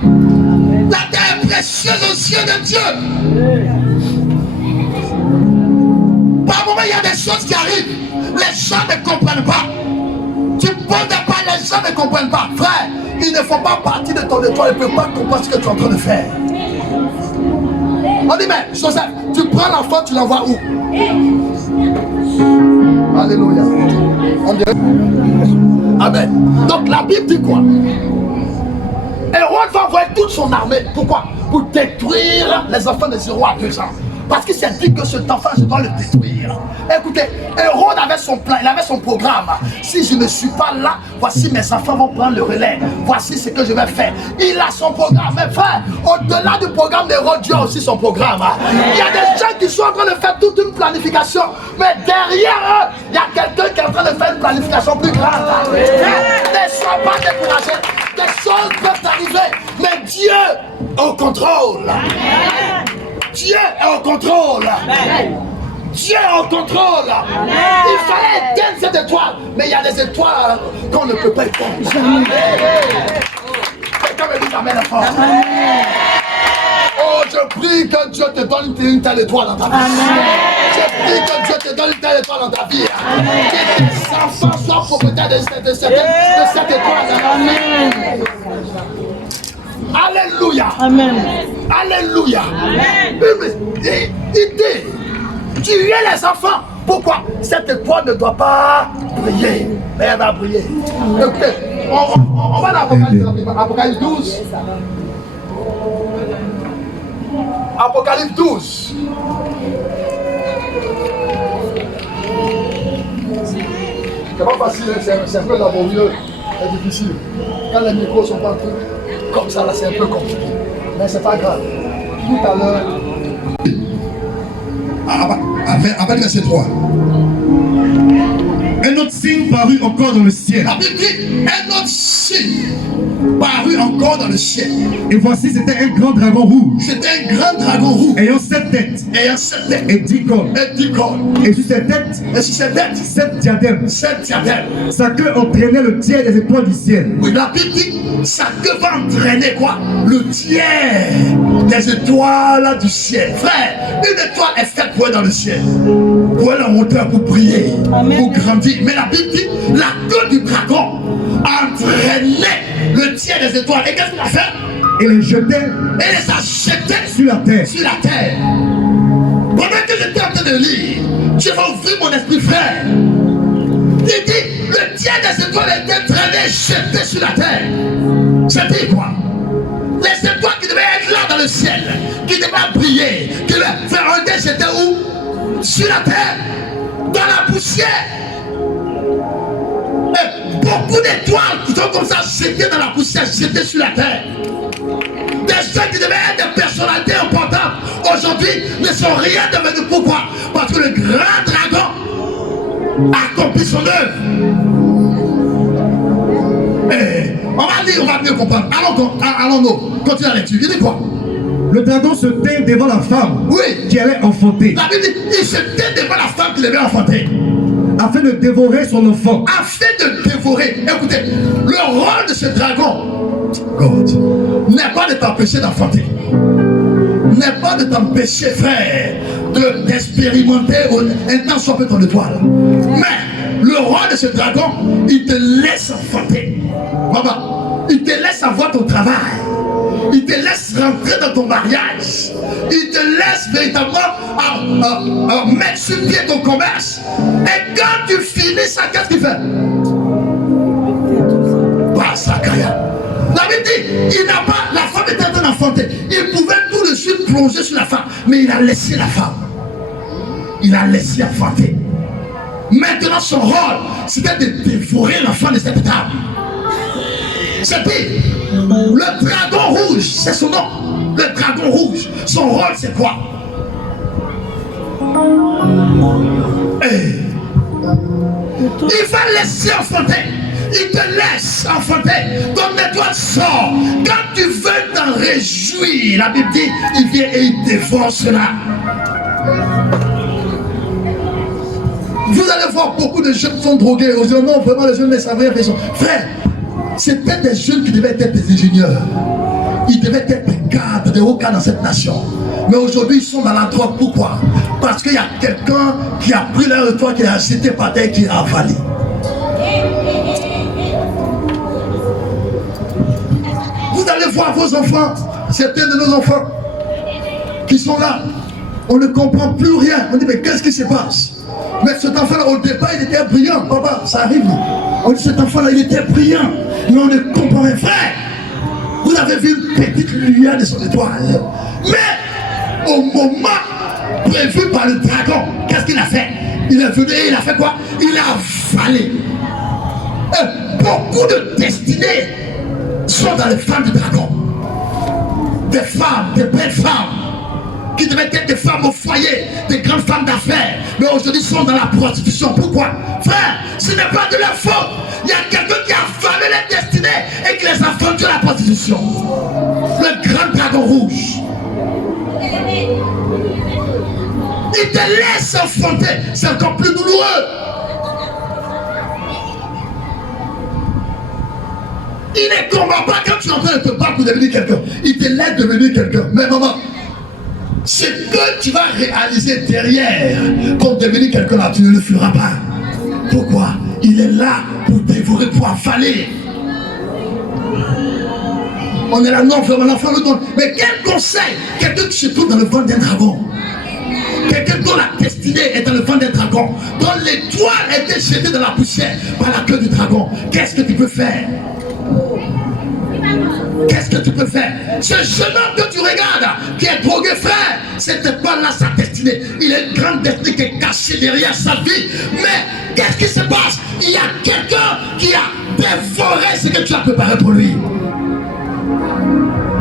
La terre est précieuse aux yeux de Dieu. Par moment, il y a des choses qui arrivent. Les gens ne comprennent pas. Tu ne poses pas, les gens ne comprennent pas. Frère, ils ne font pas partie de ton étoile. Ils ne peuvent pas comprendre ce que tu es en train de faire. On dit, mais Joseph, tu prends l'enfant, tu l'envoies où? Alléluia. Amen. Donc la Bible dit quoi? Hérode va envoyer toute son armée. Pourquoi? Pour détruire les enfants de 0 à 2 ans. Parce qu'il s'est dit que cet enfant, je dois le détruire. Écoutez, Hérode avait son plan, il avait son programme. Si je ne suis pas là, voici mes enfants vont prendre le relais. Voici ce que je vais faire. Il a son programme. Mais frère, au-delà du programme d'Hérode, Dieu a aussi son programme. Il y a des gens qui sont en train de faire toute une planification. Mais derrière eux, il y a quelqu'un qui est en train de faire une planification plus grande. Ne sois pas découragé. Des choses peuvent arriver. Mais Dieu est au contrôle. Dieu est au contrôle. Dieu est au contrôle. Il fallait éteindre cette étoile. Mais il y a des étoiles qu'on ne peut pas éteindre. Quelqu'un me dit amen fort. Oh, je prie que Dieu te donne une telle étoile dans ta vie. Je prie que Dieu te donne une telle étoile dans ta vie. Que tes enfants soient propriétaires de cette étoile. Amen. Alléluia. Amen. Alléluia. Amen. Il dit, tuer les enfants. Pourquoi? Cette étoile ne doit pas briller. Mais elle va briller. Écoutez, on va dans Apocalypse 12. Apocalypse 12. C'est pas facile, c'est un peu laborieux, c'est difficile. Quand les micros sont pas comme ça, là, c'est un peu compliqué. Mais c'est pas grave. Tout à l'heure. Avec verset 3. Un autre signe parut encore dans le ciel. La Bible dit, un autre signe parut encore dans le ciel. Et voici, c'était un grand dragon rouge. C'était un grand dragon rouge. Ayant 7 têtes. Ayant 7 têtes. Et 10 cornes. Et 10 cornes. Et sur ses têtes. Et sur ses têtes. 7 diadèmes. 7 diadèmes. Sa queue entraînait le tiers des étoiles du ciel. Oui, la Bible dit, sa queue va entraîner quoi? Le tiers des étoiles du ciel. Frère, une étoile est faite pour être dans le ciel. Pour aller en hauteur, pour prier, pour grandir. Mais la Bible dit, la queue du dragon entraînait le tiers des étoiles. Et qu'est-ce qu'il a fait? Et les jetait. Et les a jetés sur la terre. Sur la terre. Pendant que j'étais en train de lire, Dieu va ouvrir mon esprit, frère. Il dit, le tiers des étoiles était traîné, jeté sur la terre. C'était quoi? Les étoiles qui devaient être là dans le ciel, qui devaient briller, qui devaient faire un dé, c'était où? Sur la terre, dans la poussière. Et beaucoup d'étoiles qui sont comme ça, jetées dans la poussière, jetées sur la terre. Des gens qui devaient être des personnalités importantes, aujourd'hui ne sont rien devenus. Pourquoi? Parce que le grand dragon accomplit son œuvre. Et on va lire, on va mieux comprendre. Allons-nous, continue la lecture. Il dit quoi? Le dragon se tint devant la femme, oui, qui allait enfanter. La Bible dit, il se tint devant la femme qui devait enfanter. Afin de dévorer son enfant. Afin de dévorer. Écoutez, le rôle de ce dragon, God, n'est pas de t'empêcher d'enfanter. N'est pas de t'empêcher, frère, d'expérimenter un temps soit peu ton étoile. Mais le rôle de ce dragon, il te laisse enfanter. Maman, il te laisse avoir ton travail. Il te laisse rentrer dans ton mariage. Il te laisse véritablement mettre sur pied ton commerce. Et quand tu finis ça, qu'est-ce qu'il fait? La Bible dit, il n'a pas, la femme était en train d'enfanter. Il pouvait tout de suite plonger sur la femme. Mais il a laissé la femme. Il a laissé enfanter. Maintenant, son rôle, c'était de dévorer l'enfant de cette dame. C'était le dragon rouge, c'est son nom. Le dragon rouge, son rôle c'est quoi? Il va laisser enfanter. Il te laisse enfanter. Ton étoile sort. Quand tu veux t'en réjouir, la Bible dit, il vient et il dévore cela. Vous allez voir beaucoup de jeunes qui sont drogués. Aux yeux, non, vraiment les jeunes ne savent rien faire. Frère, c'était des jeunes qui devaient être des ingénieurs. Ils devaient être des cadres, des hauts cadres dans cette nation. Mais aujourd'hui, ils sont dans la drogue. Pourquoi? Parce qu'il y a quelqu'un qui a pris leur étoile, qui a jeté par terre, qui a avalé. Vous allez voir vos enfants, certains de nos enfants qui sont là. On ne comprend plus rien. On dit, mais qu'est-ce qui se passe? Mais cet enfant-là, au départ, il était brillant. Papa, ça arrive. On dit, cet enfant-là, il était brillant. Mais on ne comprend rien. Frère, vous avez vu une petite lumière de son étoile. Mais au moment prévu par le dragon, qu'est-ce qu'il a fait? Il est venu et il a fait quoi? Il a avalé. Beaucoup de destinées sont dans les femmes du dragon. Des femmes, des belles femmes, qui devaient être des femmes au foyer, des grandes femmes d'affaires, mais aujourd'hui sont dans la prostitution. Pourquoi? Frère, ce n'est pas de leur faute. Il y a quelqu'un qui a avalé les destinées et qui les a vendues à la prostitution. Le grand dragon rouge. Il te laisse enfanter, c'est encore plus douloureux. Il ne combat pas quand tu es en train de te battre pour devenir quelqu'un. Il te laisse devenir quelqu'un. Mais maman, ce que tu vas réaliser derrière pour devenir quelqu'un là, tu ne le feras pas. Pourquoi? Il est là pour dévorer, pour avaler. On est là, non, frère, l'enfant le donne. Mais quel conseil? Quelqu'un qui se trouve dans le ventre d'un dragon. Quelqu'un dont la destinée est dans le ventre d'un dragon, dont l'étoile a été jetée dans la poussière par la queue du dragon. Qu'est-ce que tu peux faire? Qu'est-ce que tu peux faire? Ce jeune homme que tu regardes, qui est drogué, frère, c'était pas là sa destinée. Il a une grande destinée qui est cachée derrière sa vie. Mais qu'est-ce qui se passe? Il y a quelqu'un qui a dévoré ce que tu as préparé pour lui.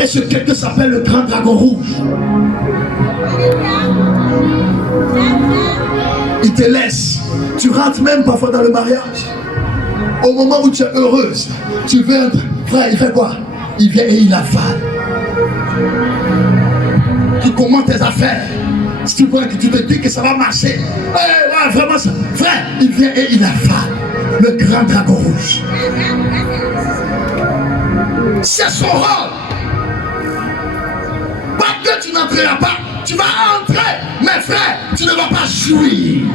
Et ce quelqu'un s'appelle le grand dragon rouge. Il te laisse. Tu rentres même parfois dans le mariage. Au moment où tu es heureuse, tu veux entrer. Frère, il fait quoi? Il vient et il avale. Tu commences tes affaires. Si tu vois que tu te dis que ça va marcher, ouais, vraiment ça. Frère, il vient et il avale. Le grand dragon rouge. C'est son rôle. Pas que tu n'entreras pas, tu vas entrer. Mais frère, tu ne vas pas jouir.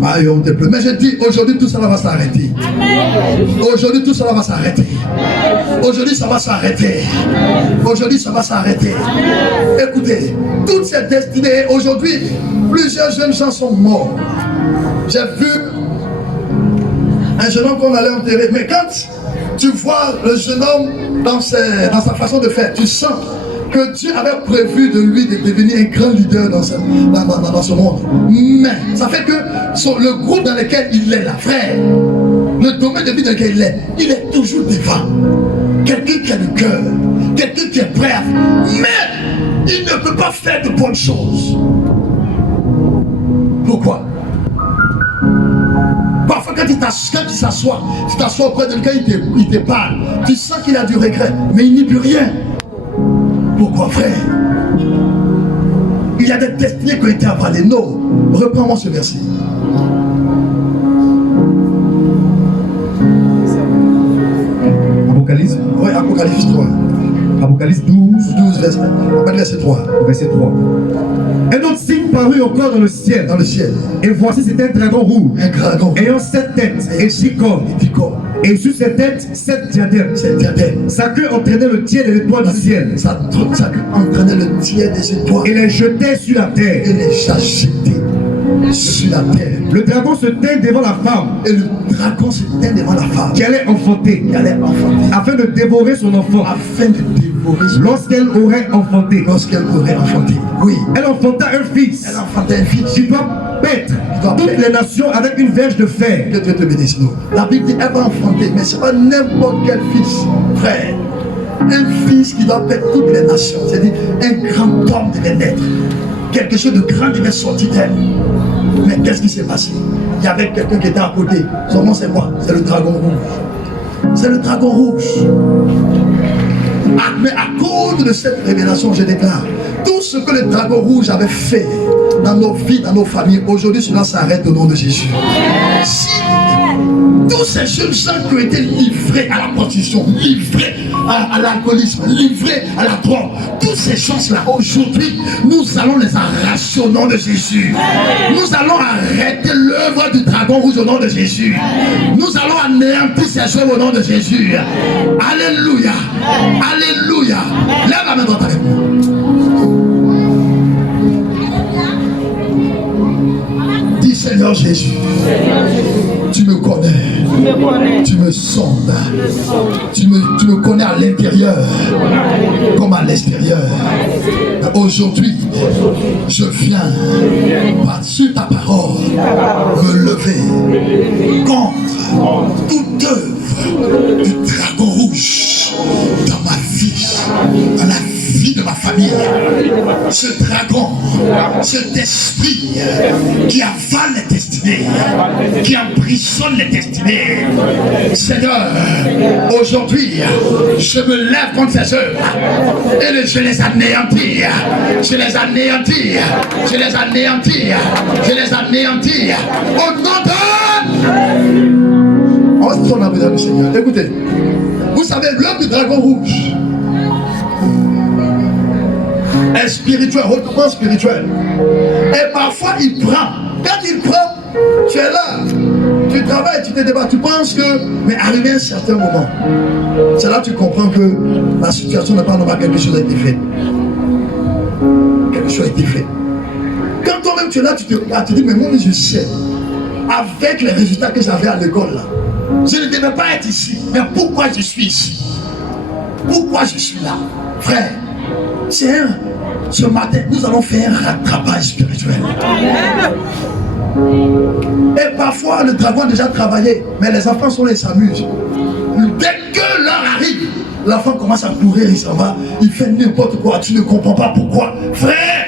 Aïe, on te plaît. Mais je dis, aujourd'hui tout cela va s'arrêter. Aujourd'hui tout cela va s'arrêter. Aujourd'hui ça va s'arrêter. Aujourd'hui ça va s'arrêter. Écoutez, toutes ces destinées, aujourd'hui, plusieurs jeunes gens sont morts. J'ai vu un jeune homme qu'on allait enterrer. Mais quand tu vois le jeune homme dans sa façon de faire, tu sens que Dieu avait prévu de lui de devenir un grand leader dans ce monde. Mais ça fait que le groupe dans lequel il est là, frère, le domaine de vie dans lequel il est toujours devant. Quelqu'un qui a du cœur, quelqu'un qui est prêt à... Mais il ne peut pas faire de bonnes choses. Pourquoi? Parfois quand il s'assoit, tu t'assois auprès de quelqu'un, il te parle. Tu sens qu'il a du regret, mais il n'y peut rien. Pourquoi, frère? Il y a des destinées qui ont été avalées. Non, reprends-moi ce verset. Apocalypse. Oui, Apocalypse 3. Apocalypse 12, verset 3. Verset 3. Un autre signe parut encore dans le ciel. Dans le ciel. Et voici c'était un dragon rouge. Un dragon. Ayant 7 têtes et 10 corps. Et sur ses têtes, 7 diadèmes. Sa queue entraînait le ciel et l'étoile du ciel. Sa queue entraînait le ciel des étoiles. Et les jetait sur la terre. Et les jetait sur la terre. Le dragon se tint devant la femme. Et le dragon se tint devant la femme. Qui allait enfanter. Afin de dévorer son enfant. Afin de dévorer son enfant. Lorsqu'elle aurait enfanté. Oui. Elle enfanta un fils. Qui doit paître toutes les nations avec une verge de fer. Que Dieu te bénisse, nous. La Bible dit elle va enfanter, mais ce n'est pas n'importe quel fils, frère. Un fils qui doit paître toutes les nations. C'est-à-dire un grand homme devait naître. Quelque chose de grand devait sortir d'elle. Mais qu'est-ce qui s'est passé? Il y avait quelqu'un qui était à côté. Son nom c'est quoi? C'est le dragon rouge. C'est le dragon rouge. Mais à cause de cette révélation, je déclare, tout ce que le dragon rouge avait fait dans nos vies, dans nos familles, aujourd'hui cela s'arrête au nom de Jésus. Si tous ces jeunes gens qui ont été livrés à la prostitution, livrés à l'alcoolisme, livrés à la drogue, toutes ces choses-là, aujourd'hui, nous allons les arracher au nom de Jésus. Nous allons arrêter l'œuvre du dragon rouge au nom de Jésus. Nous allons anéantir ces œuvres au nom de Jésus. Alléluia. Alléluia. Lève la main droite avec moi. Dis Seigneur Jésus, tu me connais. Tu me sondes. Tu me connais à l'intérieur comme à l'extérieur. Aujourd'hui, je viens, par-dessus ta parole, me lever contre toute œuvre du dragon rouge dans ma vie, dans la vie de ma famille. Ce dragon, cet esprit qui avale les destinées, qui emprisonne les destinées. Seigneur, aujourd'hui, je me lève contre ces œuvres et je les anéantis. Je les anéantis. Je les anéantis. Je les anéantis. Au nom de... On se tourne à mesdames et Seigneur. Écoutez, vous savez, l'homme du dragon rouge est spirituel, hautement spirituel. Et parfois il prend. Quand il prend, tu es là, tu travailles, tu te débats, tu penses que, mais arrivé à un certain moment, c'est là que tu comprends que la situation n'est pas normale, quelque chose a été fait. Quelque chose a été fait. Quand toi-même tu es là, tu te regardes, tu te dis, mais moi je sais, avec les résultats que j'avais à l'école là, je ne devais pas être ici, mais pourquoi je suis ici? Pourquoi je suis là? Frère, ce matin, nous allons faire un rattrapage spirituel. Et parfois, le dragon a déjà travaillé, mais les enfants sont là, ils s'amusent. Dès que l'heure arrive, l'enfant commence à courir, il s'en va, il fait n'importe quoi, tu ne comprends pas pourquoi. Frère,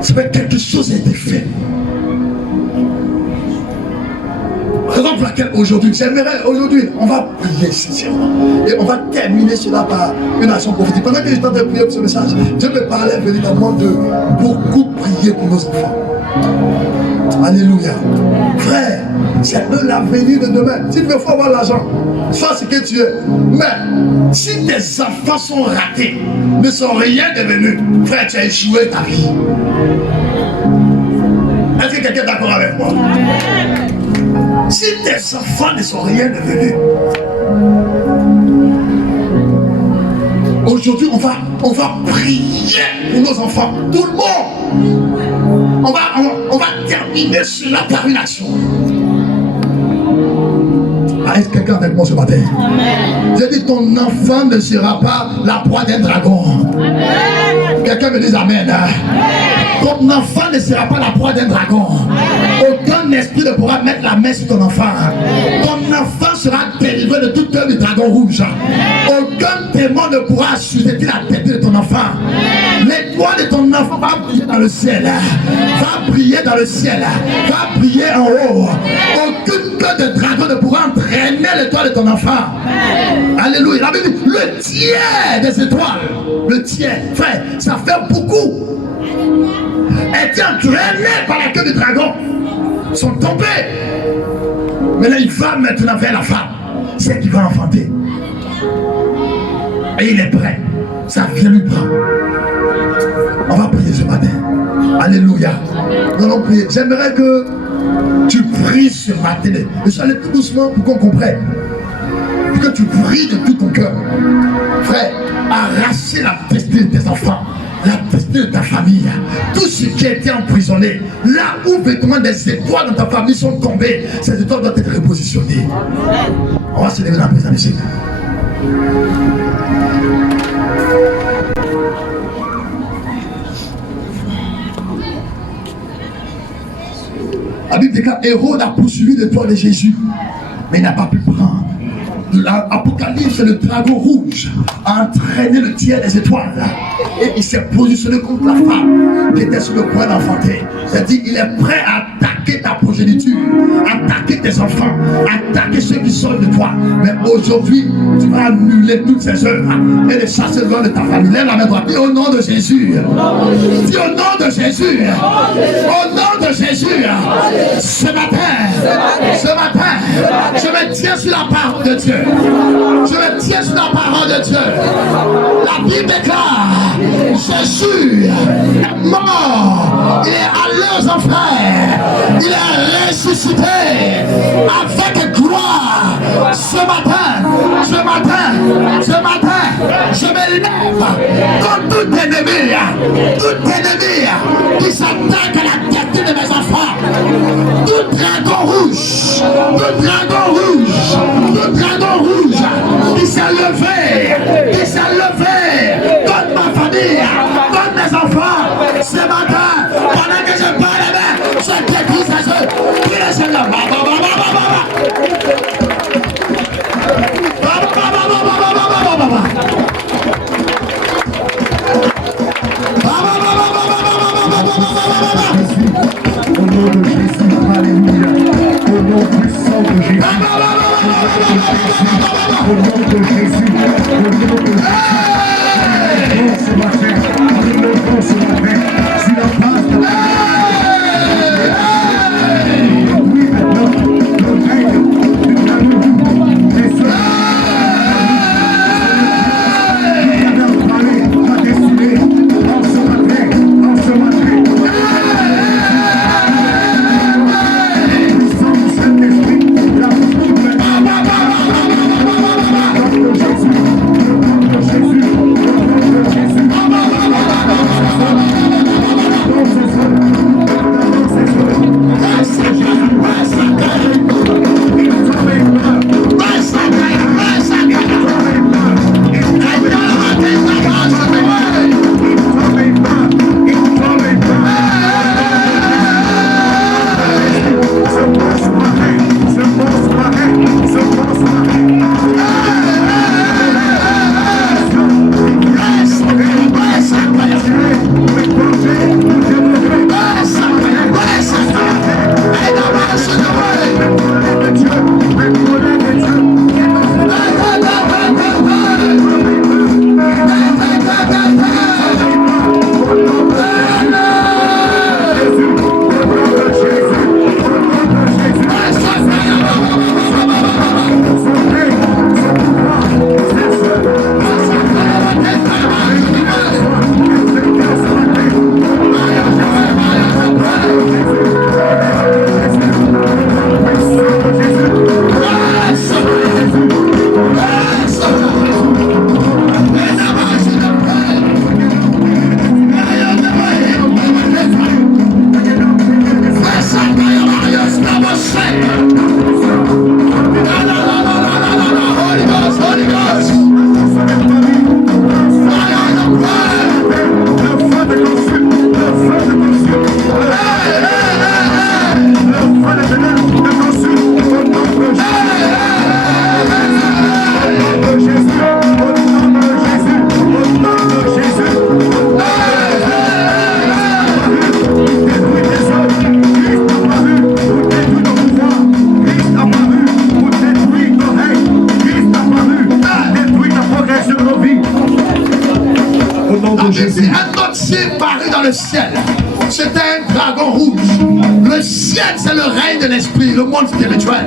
c'est que quelque chose a été fait. Raison pour laquelle aujourd'hui, on va prier sincèrement. Et on va terminer cela par une action prophétique. Pendant que je suis en train de prier pour ce message, Dieu me parlait véritablement de beaucoup prier pour nos enfants. Alléluia. Frère, c'est eux l'avenir de demain. S'il te faut avoir l'argent, sois ce que tu es. Mais si tes enfants sont ratés, ne sont rien devenus, frère, tu as échoué ta vie. Est-ce que quelqu'un est d'accord avec moi? Si tes enfants ne sont rien devenus, aujourd'hui on va prier pour nos enfants, tout le monde. On va terminer cela par une action. Est-ce que quelqu'un avec moi ce matin? J'ai dit, ton enfant ne sera pas la proie d'un dragon. Quelqu'un me dit amen. Ton enfant ne sera pas la proie d'un dragon. Aucun esprit ne pourra mettre la main sur ton enfant. Ton enfant sera délivré de toute œuvre du dragon rouge. Aucun démon ne pourra susciter la tête de ton enfant. L'étoile de ton enfant va briller dans le ciel. Va briller dans le ciel. Va briller en haut. Aucune queue de dragon ne pourra entraîner l'étoile de ton enfant. Alléluia. La Bible dit, le tiers des étoiles. Le tiers. Frère, ça fait beaucoup. Étaient entraînés par la queue du dragon. Sont tombés. Mais là, il va maintenant vers la femme. C'est elle qui va enfanter. Et il est prêt. Ça vient lui prendre. On va prier ce matin. Alléluia. Nous allons prier. J'aimerais que tu pries ce matin. Je suis allé tout doucement pour qu'on comprenne. Pour que tu pries de tout ton cœur. Frère, arracher la destinée de tes enfants. La destinée de ta famille, tout ce qui a été emprisonné, là où vêtements des étoiles dans ta famille sont tombées, ces étoiles doivent être repositionnées. On va se lever dans la présence du Seigneur. La Bible déclare, Hérode a poursuivi l'étoile de Jésus, mais il n'a pas pu prendre. L'Apocalypse, le dragon rouge a entraîné le tiers des étoiles et il s'est positionné contre la femme qui était sur le point d'enfanter. C'est-à-dire, il est prêt à attaquer ta progéniture, attaquer tes enfants, attaquer ceux qui sortent de toi. Mais aujourd'hui, tu vas annuler toutes ces œuvres et les chasser loin de ta famille. Lève la main droite. Dis au nom de Jésus. Dis au nom de Jésus. Au nom de Jésus. Ce matin, je me tiens sur la parole de Dieu. Je me tiens sur la parole de Dieu. La Bible déclare, Jésus est mort. Il est allé aux enfers. Il est ressuscité avec gloire. Ce matin, je me lève contre tout ennemi Tout ennemi qui s'attaque à la destinée de mes enfants. Tout dragon rouge. Tout dragon rouge. Tout dragon rouge qui s'est levé. Qui s'est levé contre ma famille. Contre mes enfants. Ce matin, pendant que je parle, je détruis ces œufs. Prie le Seigneur. Au nom de Jésus, alléluia. Au nom puissant de Jésus. Au nom de Jésus. Au nom de Jésus. Ce matin, ce matin, si la passe de oui, maintenant, le règne du cadeau, Jésus. Ma destinée, en ce matin, le ciel. C'était un dragon rouge. Le ciel, c'est le règne de l'esprit, le monde spirituel.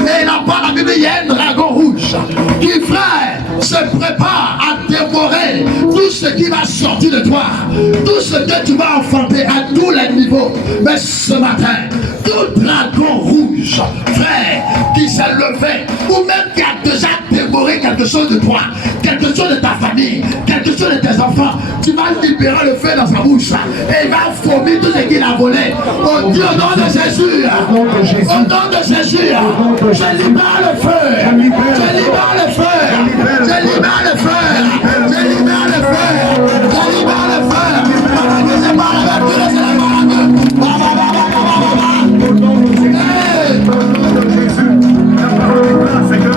Et là-bas, la Bible, il y a un dragon rouge qui, frère, se prépare à dévorer tout ce qui va sortir de toi, tout ce que tu vas enfanter à tous les niveaux. Mais ce matin, tout dragon rouge, frère, qui s'est levé, ou même qui a déjà dévoré quelque chose de toi, quelque chose de ta famille, quelque chose de tes enfants, tu vas libérer le feu dans sa bouche et il va vomir tout ce qu'il a volé. Oh Dieu, au nom de Jésus, au nom de Jésus, je libère le feu, je libère le feu, je libère le feu, je libère le feu, je libère le feu. Je parle avec Dieu, c'est la parole. Au nom de Jésus, la parole déclare, c'est que Jésus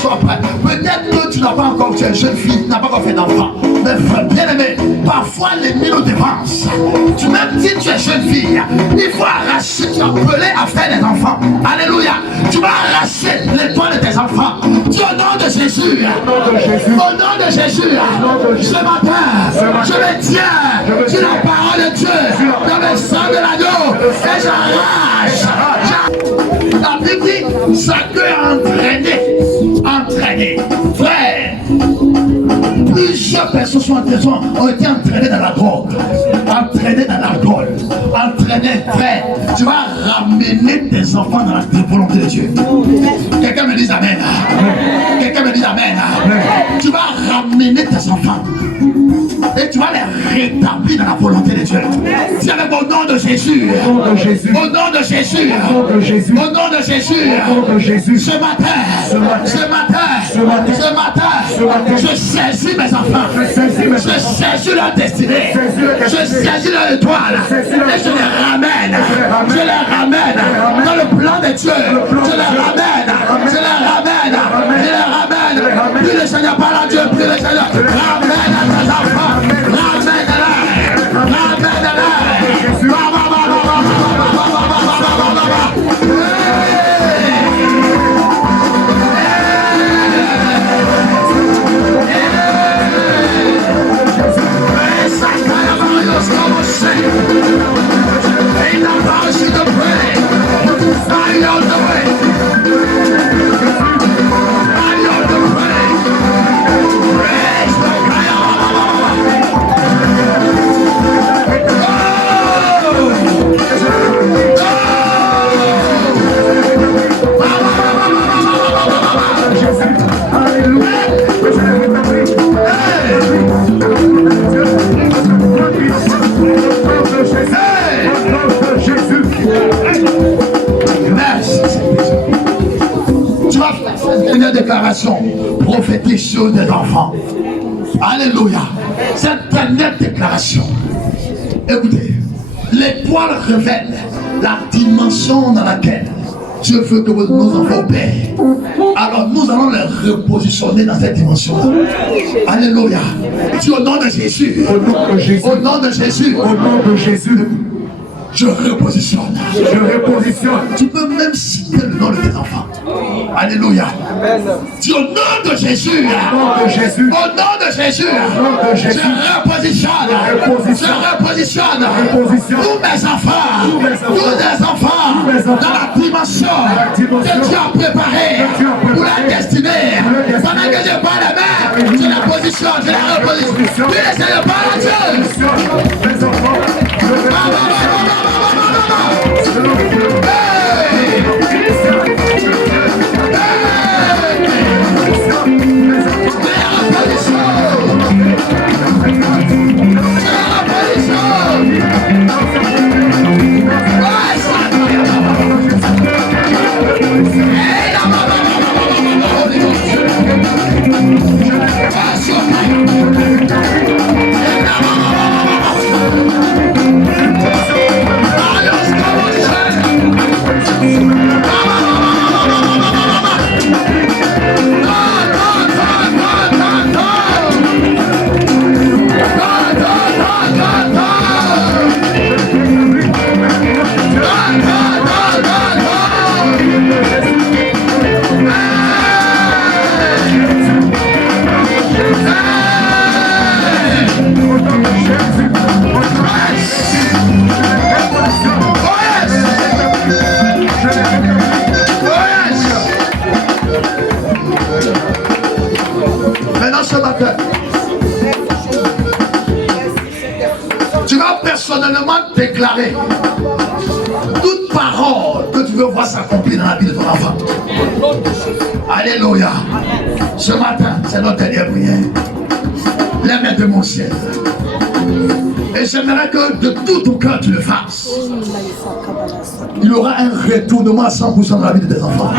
sois prêt. Peut-être que tu n'as pas encore, tu es jeune fille, tu n'as pas encore fait d'enfant. Mais frère bien-aimé, parfois l'ennemi nous dévance. Tu même si tu es jeune fille, il faut arracher, tu es appelé à faire des enfants. Alléluia. Tu vas arracher les doigts de tes enfants. Dis au nom de Jésus. Au nom de Jésus. Ce matin, je me tiens sur la parole de Dieu dans le sang de l'agneau et j'arrache. La Bible dit, chacun est entraîné. Frère, plusieurs personnes ont été entraînées dans la drogue, entraînées dans l'alcool, entraînées, frère. Tu vas ramener tes enfants dans la volonté de Dieu. Quelqu'un me dit amen. Quelqu'un me dit amen. Tu vas ramener tes enfants et tu vas les rétablir dans la volonté de Dieu. Dis avec au nom de Jésus. Au nom de Jésus. Au nom de Jésus. Au nom de Jésus. Ce matin, je saisis mes enfants. Je saisis leur destinée. Je saisis leur étoile. Et je les ramène. Je les ramène dans le plan de Dieu. Je les ramène. Je les ramène. Je les ramène. Plus le Seigneur parle à Dieu, plus le Seigneur ramène à tes enfants. Ramène-les. Ramène-les. In the house of the prayer, I on the way. I on the prayer. Praise the une déclaration prophétique sur des enfants. Alléluia. Cette dernière déclaration, écoutez, l'étoile révèle la dimension dans laquelle Dieu veut que nos enfants opèrent. Alors nous allons les repositionner dans cette dimension-là. Alléluia. Dis au nom de Jésus. Au nom de Jésus. Au nom de Jésus. Au nom de Jésus. Je repositionne. Je repositionne. Tu peux même citer le nom de tes enfants. Alléluia. Dis au nom de Jésus. Au nom de Jésus. Au nom de Jésus. Au nom de Jésus. Je repositionne. Je repositionne. Tous mes enfants. Tous les enfants. Dans la dimension que Dieu a préparée pour la destinée. Pendant que je parle la main, je la positionne. Je la repositionne. Puis laissez le parler à Dieu. Les enfants. Maintenant ce matin, tu vas personnellement déclarer toute parole que tu veux voir s'accomplir dans la vie de ton enfant. Alléluia. Ce matin, c'est notre dernière prière. La main de mon ciel. Et j'aimerais que de tout ton cœur tu le fasses. Il y aura un retournement à 100% dans la vie de tes enfants.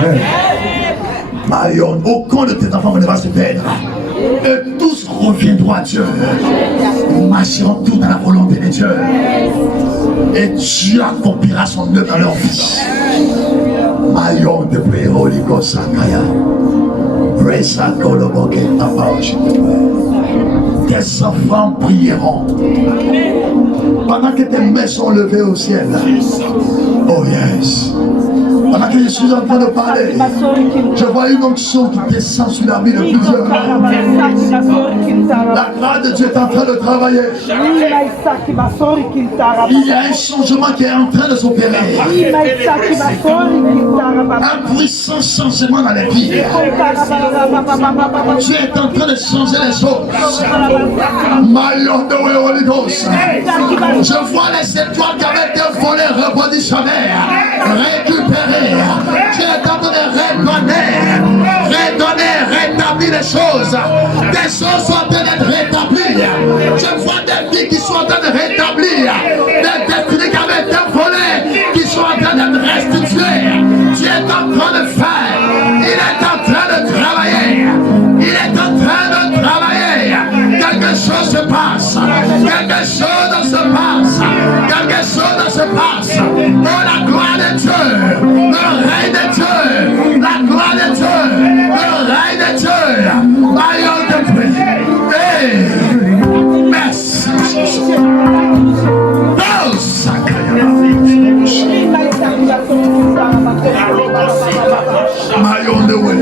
Mayon, aucun de tes enfants ne va se perdre. Et tous reviendront à Dieu. Marcheront tous dans la volonté de Dieu. Et Dieu accomplira son œuvre dans leur vie. Mayon de Préoligo Sakaya. Tes enfants prieront. Pendant que tes mains sont levées au ciel. Oh yes. Pendant que je suis en train de parler, je vois une onction qui descend sur la vie de plusieurs. La grâce de Dieu est en train de travailler. Il y a un changement qui est en train de s'opérer. Un puissant changement dans les vies. Dieu est en train de changer les choses. Je vois les étoiles qui avaient été volées, repositionnées, récupérées. Dieu est en train de redonner, rétablir les choses. Des choses sont en train d'être rétablies. Je vois des vies qui sont en train de rétablir. Des destinées qui avaient été volées, qui sont en train d'être restituées. Dieu est en train de faire. Il est en train de travailler. Il est en train de travailler. Quelque chose se passe. Quelque chose se passe. Quelque chose se passe. Oh, la gloire de Dieu. Le règne de Dieu. La gloire de Dieu. Le règne de Dieu. Aïe de Dieu. Hey. Merci. Oh, sacré. My on the way.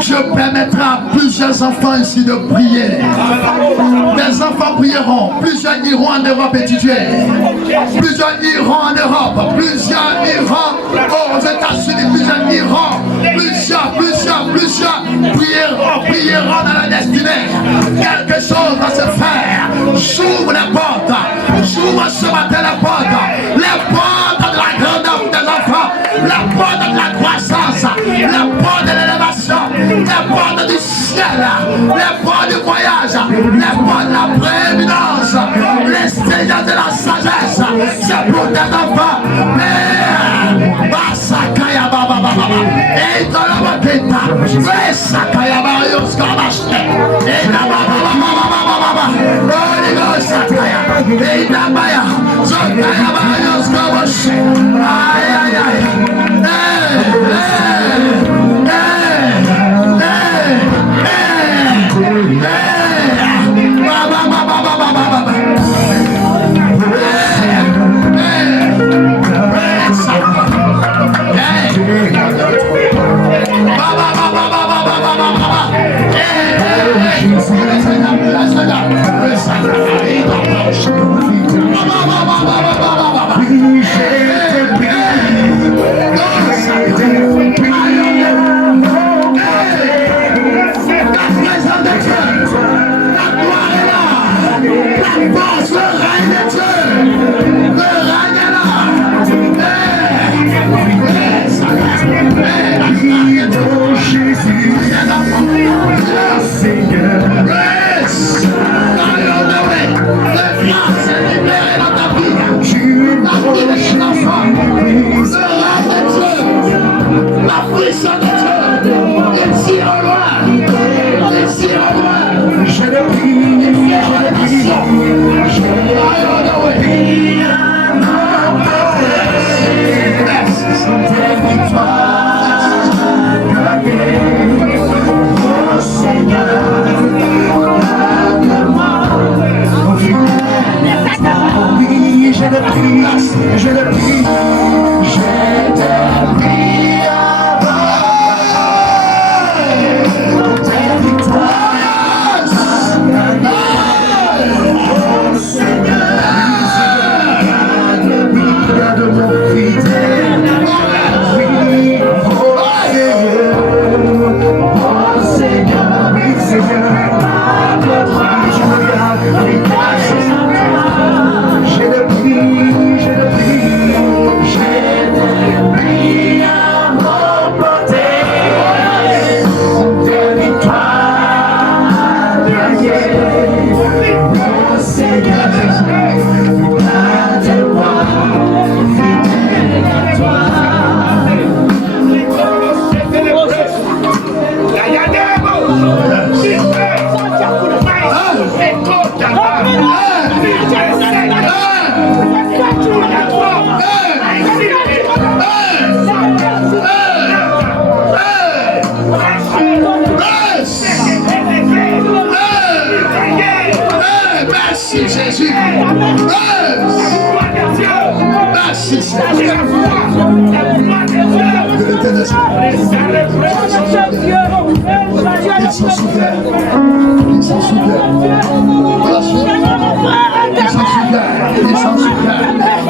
Je permettrai à plusieurs enfants ici de prier. Des enfants prieront. Plusieurs iront en Europe étudier. Plusieurs iront en Europe. Plusieurs iront aux États-Unis. Plusieurs iront. Plusieurs prieront dans la destinée. Quelque chose va se faire. J'ouvre les portes. J'ouvre ce matin les portes. Les portes de la grandeur des enfants. La porte de la croissance. La porte de l'élévation. Les portes du ciel. Les portes du voyage. Les portes de la prééminence. Les seigneurs de la sagesse. C'est pour tes enfants. Basakaya baba baba. Et dans la baketa. Basakaya baba yoskamaste. Et la baba baba baba baba. Holy Ghost sakaya. Et la baya. Zokaya baba yoskamaste. Aïe aïe aïe. Baba baba baba baba. Que l'Éternel il s'en souvient. Il s'en souvient. Voilà, il s'en souvient. Il s'en souvient.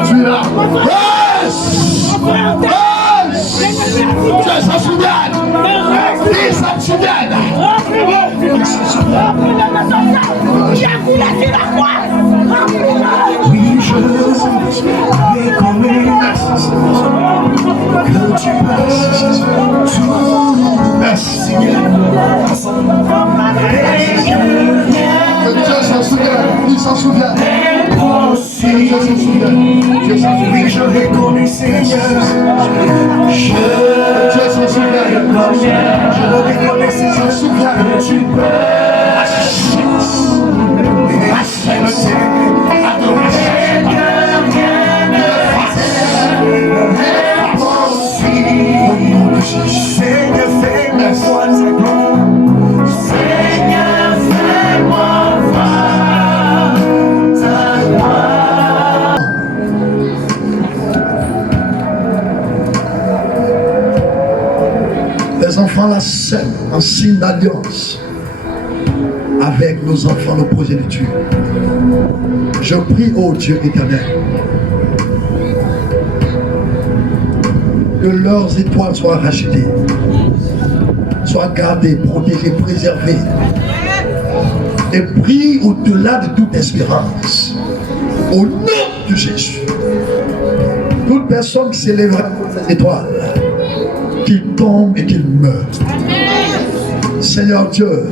Tu es là. Yes! Yes! Tu s'en souvient. Il s'en souvient. Il s'en souvient. Oui, je reconnais que tu passes tout. Merci. Dieu s'en souvient. Il s'en souvient. Dieu s'en souvient. Dieu s'en souvient. Oui, je reconnais, Seigneur. Dieu s'en souvient. Je reconnais, Seigneur. S'en souvient. Tu peux. Seigneur, fais-moi voir ta gloire. Seigneur, fais-moi voir ta gloire. Les enfants la scène en signe d'alliance avec nos enfants, nos progénitures. Je prie, ô Dieu éternel, que leurs étoiles soient rachetées, soient gardées, protégées, préservées, et prie au-delà de toute espérance. Au nom de Jésus, toute personne qui s'élèvera contre cette étoile, qu'il tombe et qu'il meure. Seigneur Dieu,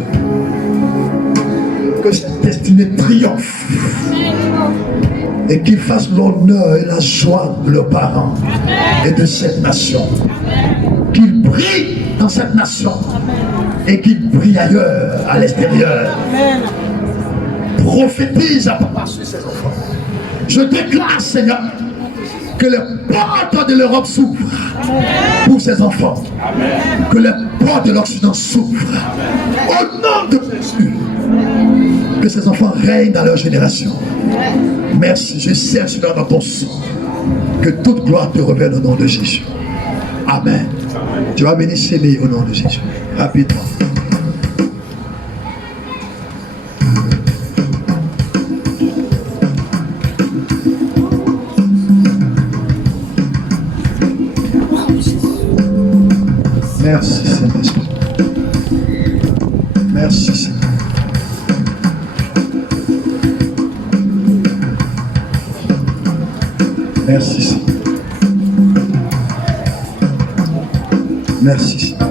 que cette destinée triomphe et qu'ils fassent l'honneur et la joie de leurs parents et de cette nation. Qu'ils brillent dans cette nation et qu'ils brillent ailleurs, à l'extérieur. Prophétise à papa sur ses enfants. Je déclare, Seigneur, que les portes de l'Europe s'ouvrent pour ses enfants. Que les portes de l'Occident s'ouvrent. Au nom de Jésus. Que ces enfants règnent dans leur génération. Merci, je sers cela dans ton sang. Que toute gloire te revienne au nom de Jésus. Amen. Tu vas venir s'aimer au nom de Jésus. Rapidement. Merci Seigneur. Merci Seigneur. Merci Seigneur. Merci Seigneur.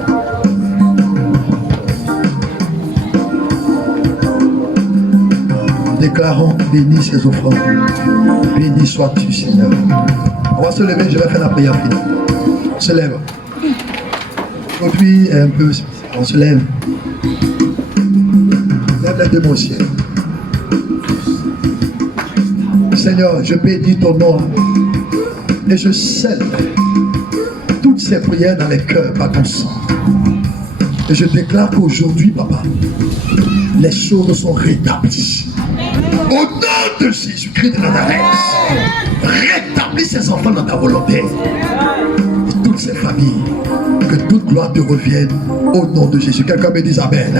Déclarons, bénis ces offrandes. Béni sois-tu Seigneur. On va se lever, je vais faire la prière finale. On se lève. Aujourd'hui, un peu, on se lève. Lève les deux mots au ciel. Seigneur, je bénis ton nom et je scelle toutes ces prières dans les cœurs par ton sang. Et je déclare qu'aujourd'hui, papa, les choses sont rétablies. Au nom de Jésus-Christ de Nazareth, rétablis ces enfants dans ta volonté. Et toutes ces familles, que toute gloire te revienne au nom de Jésus. Quelqu'un me dise Amen.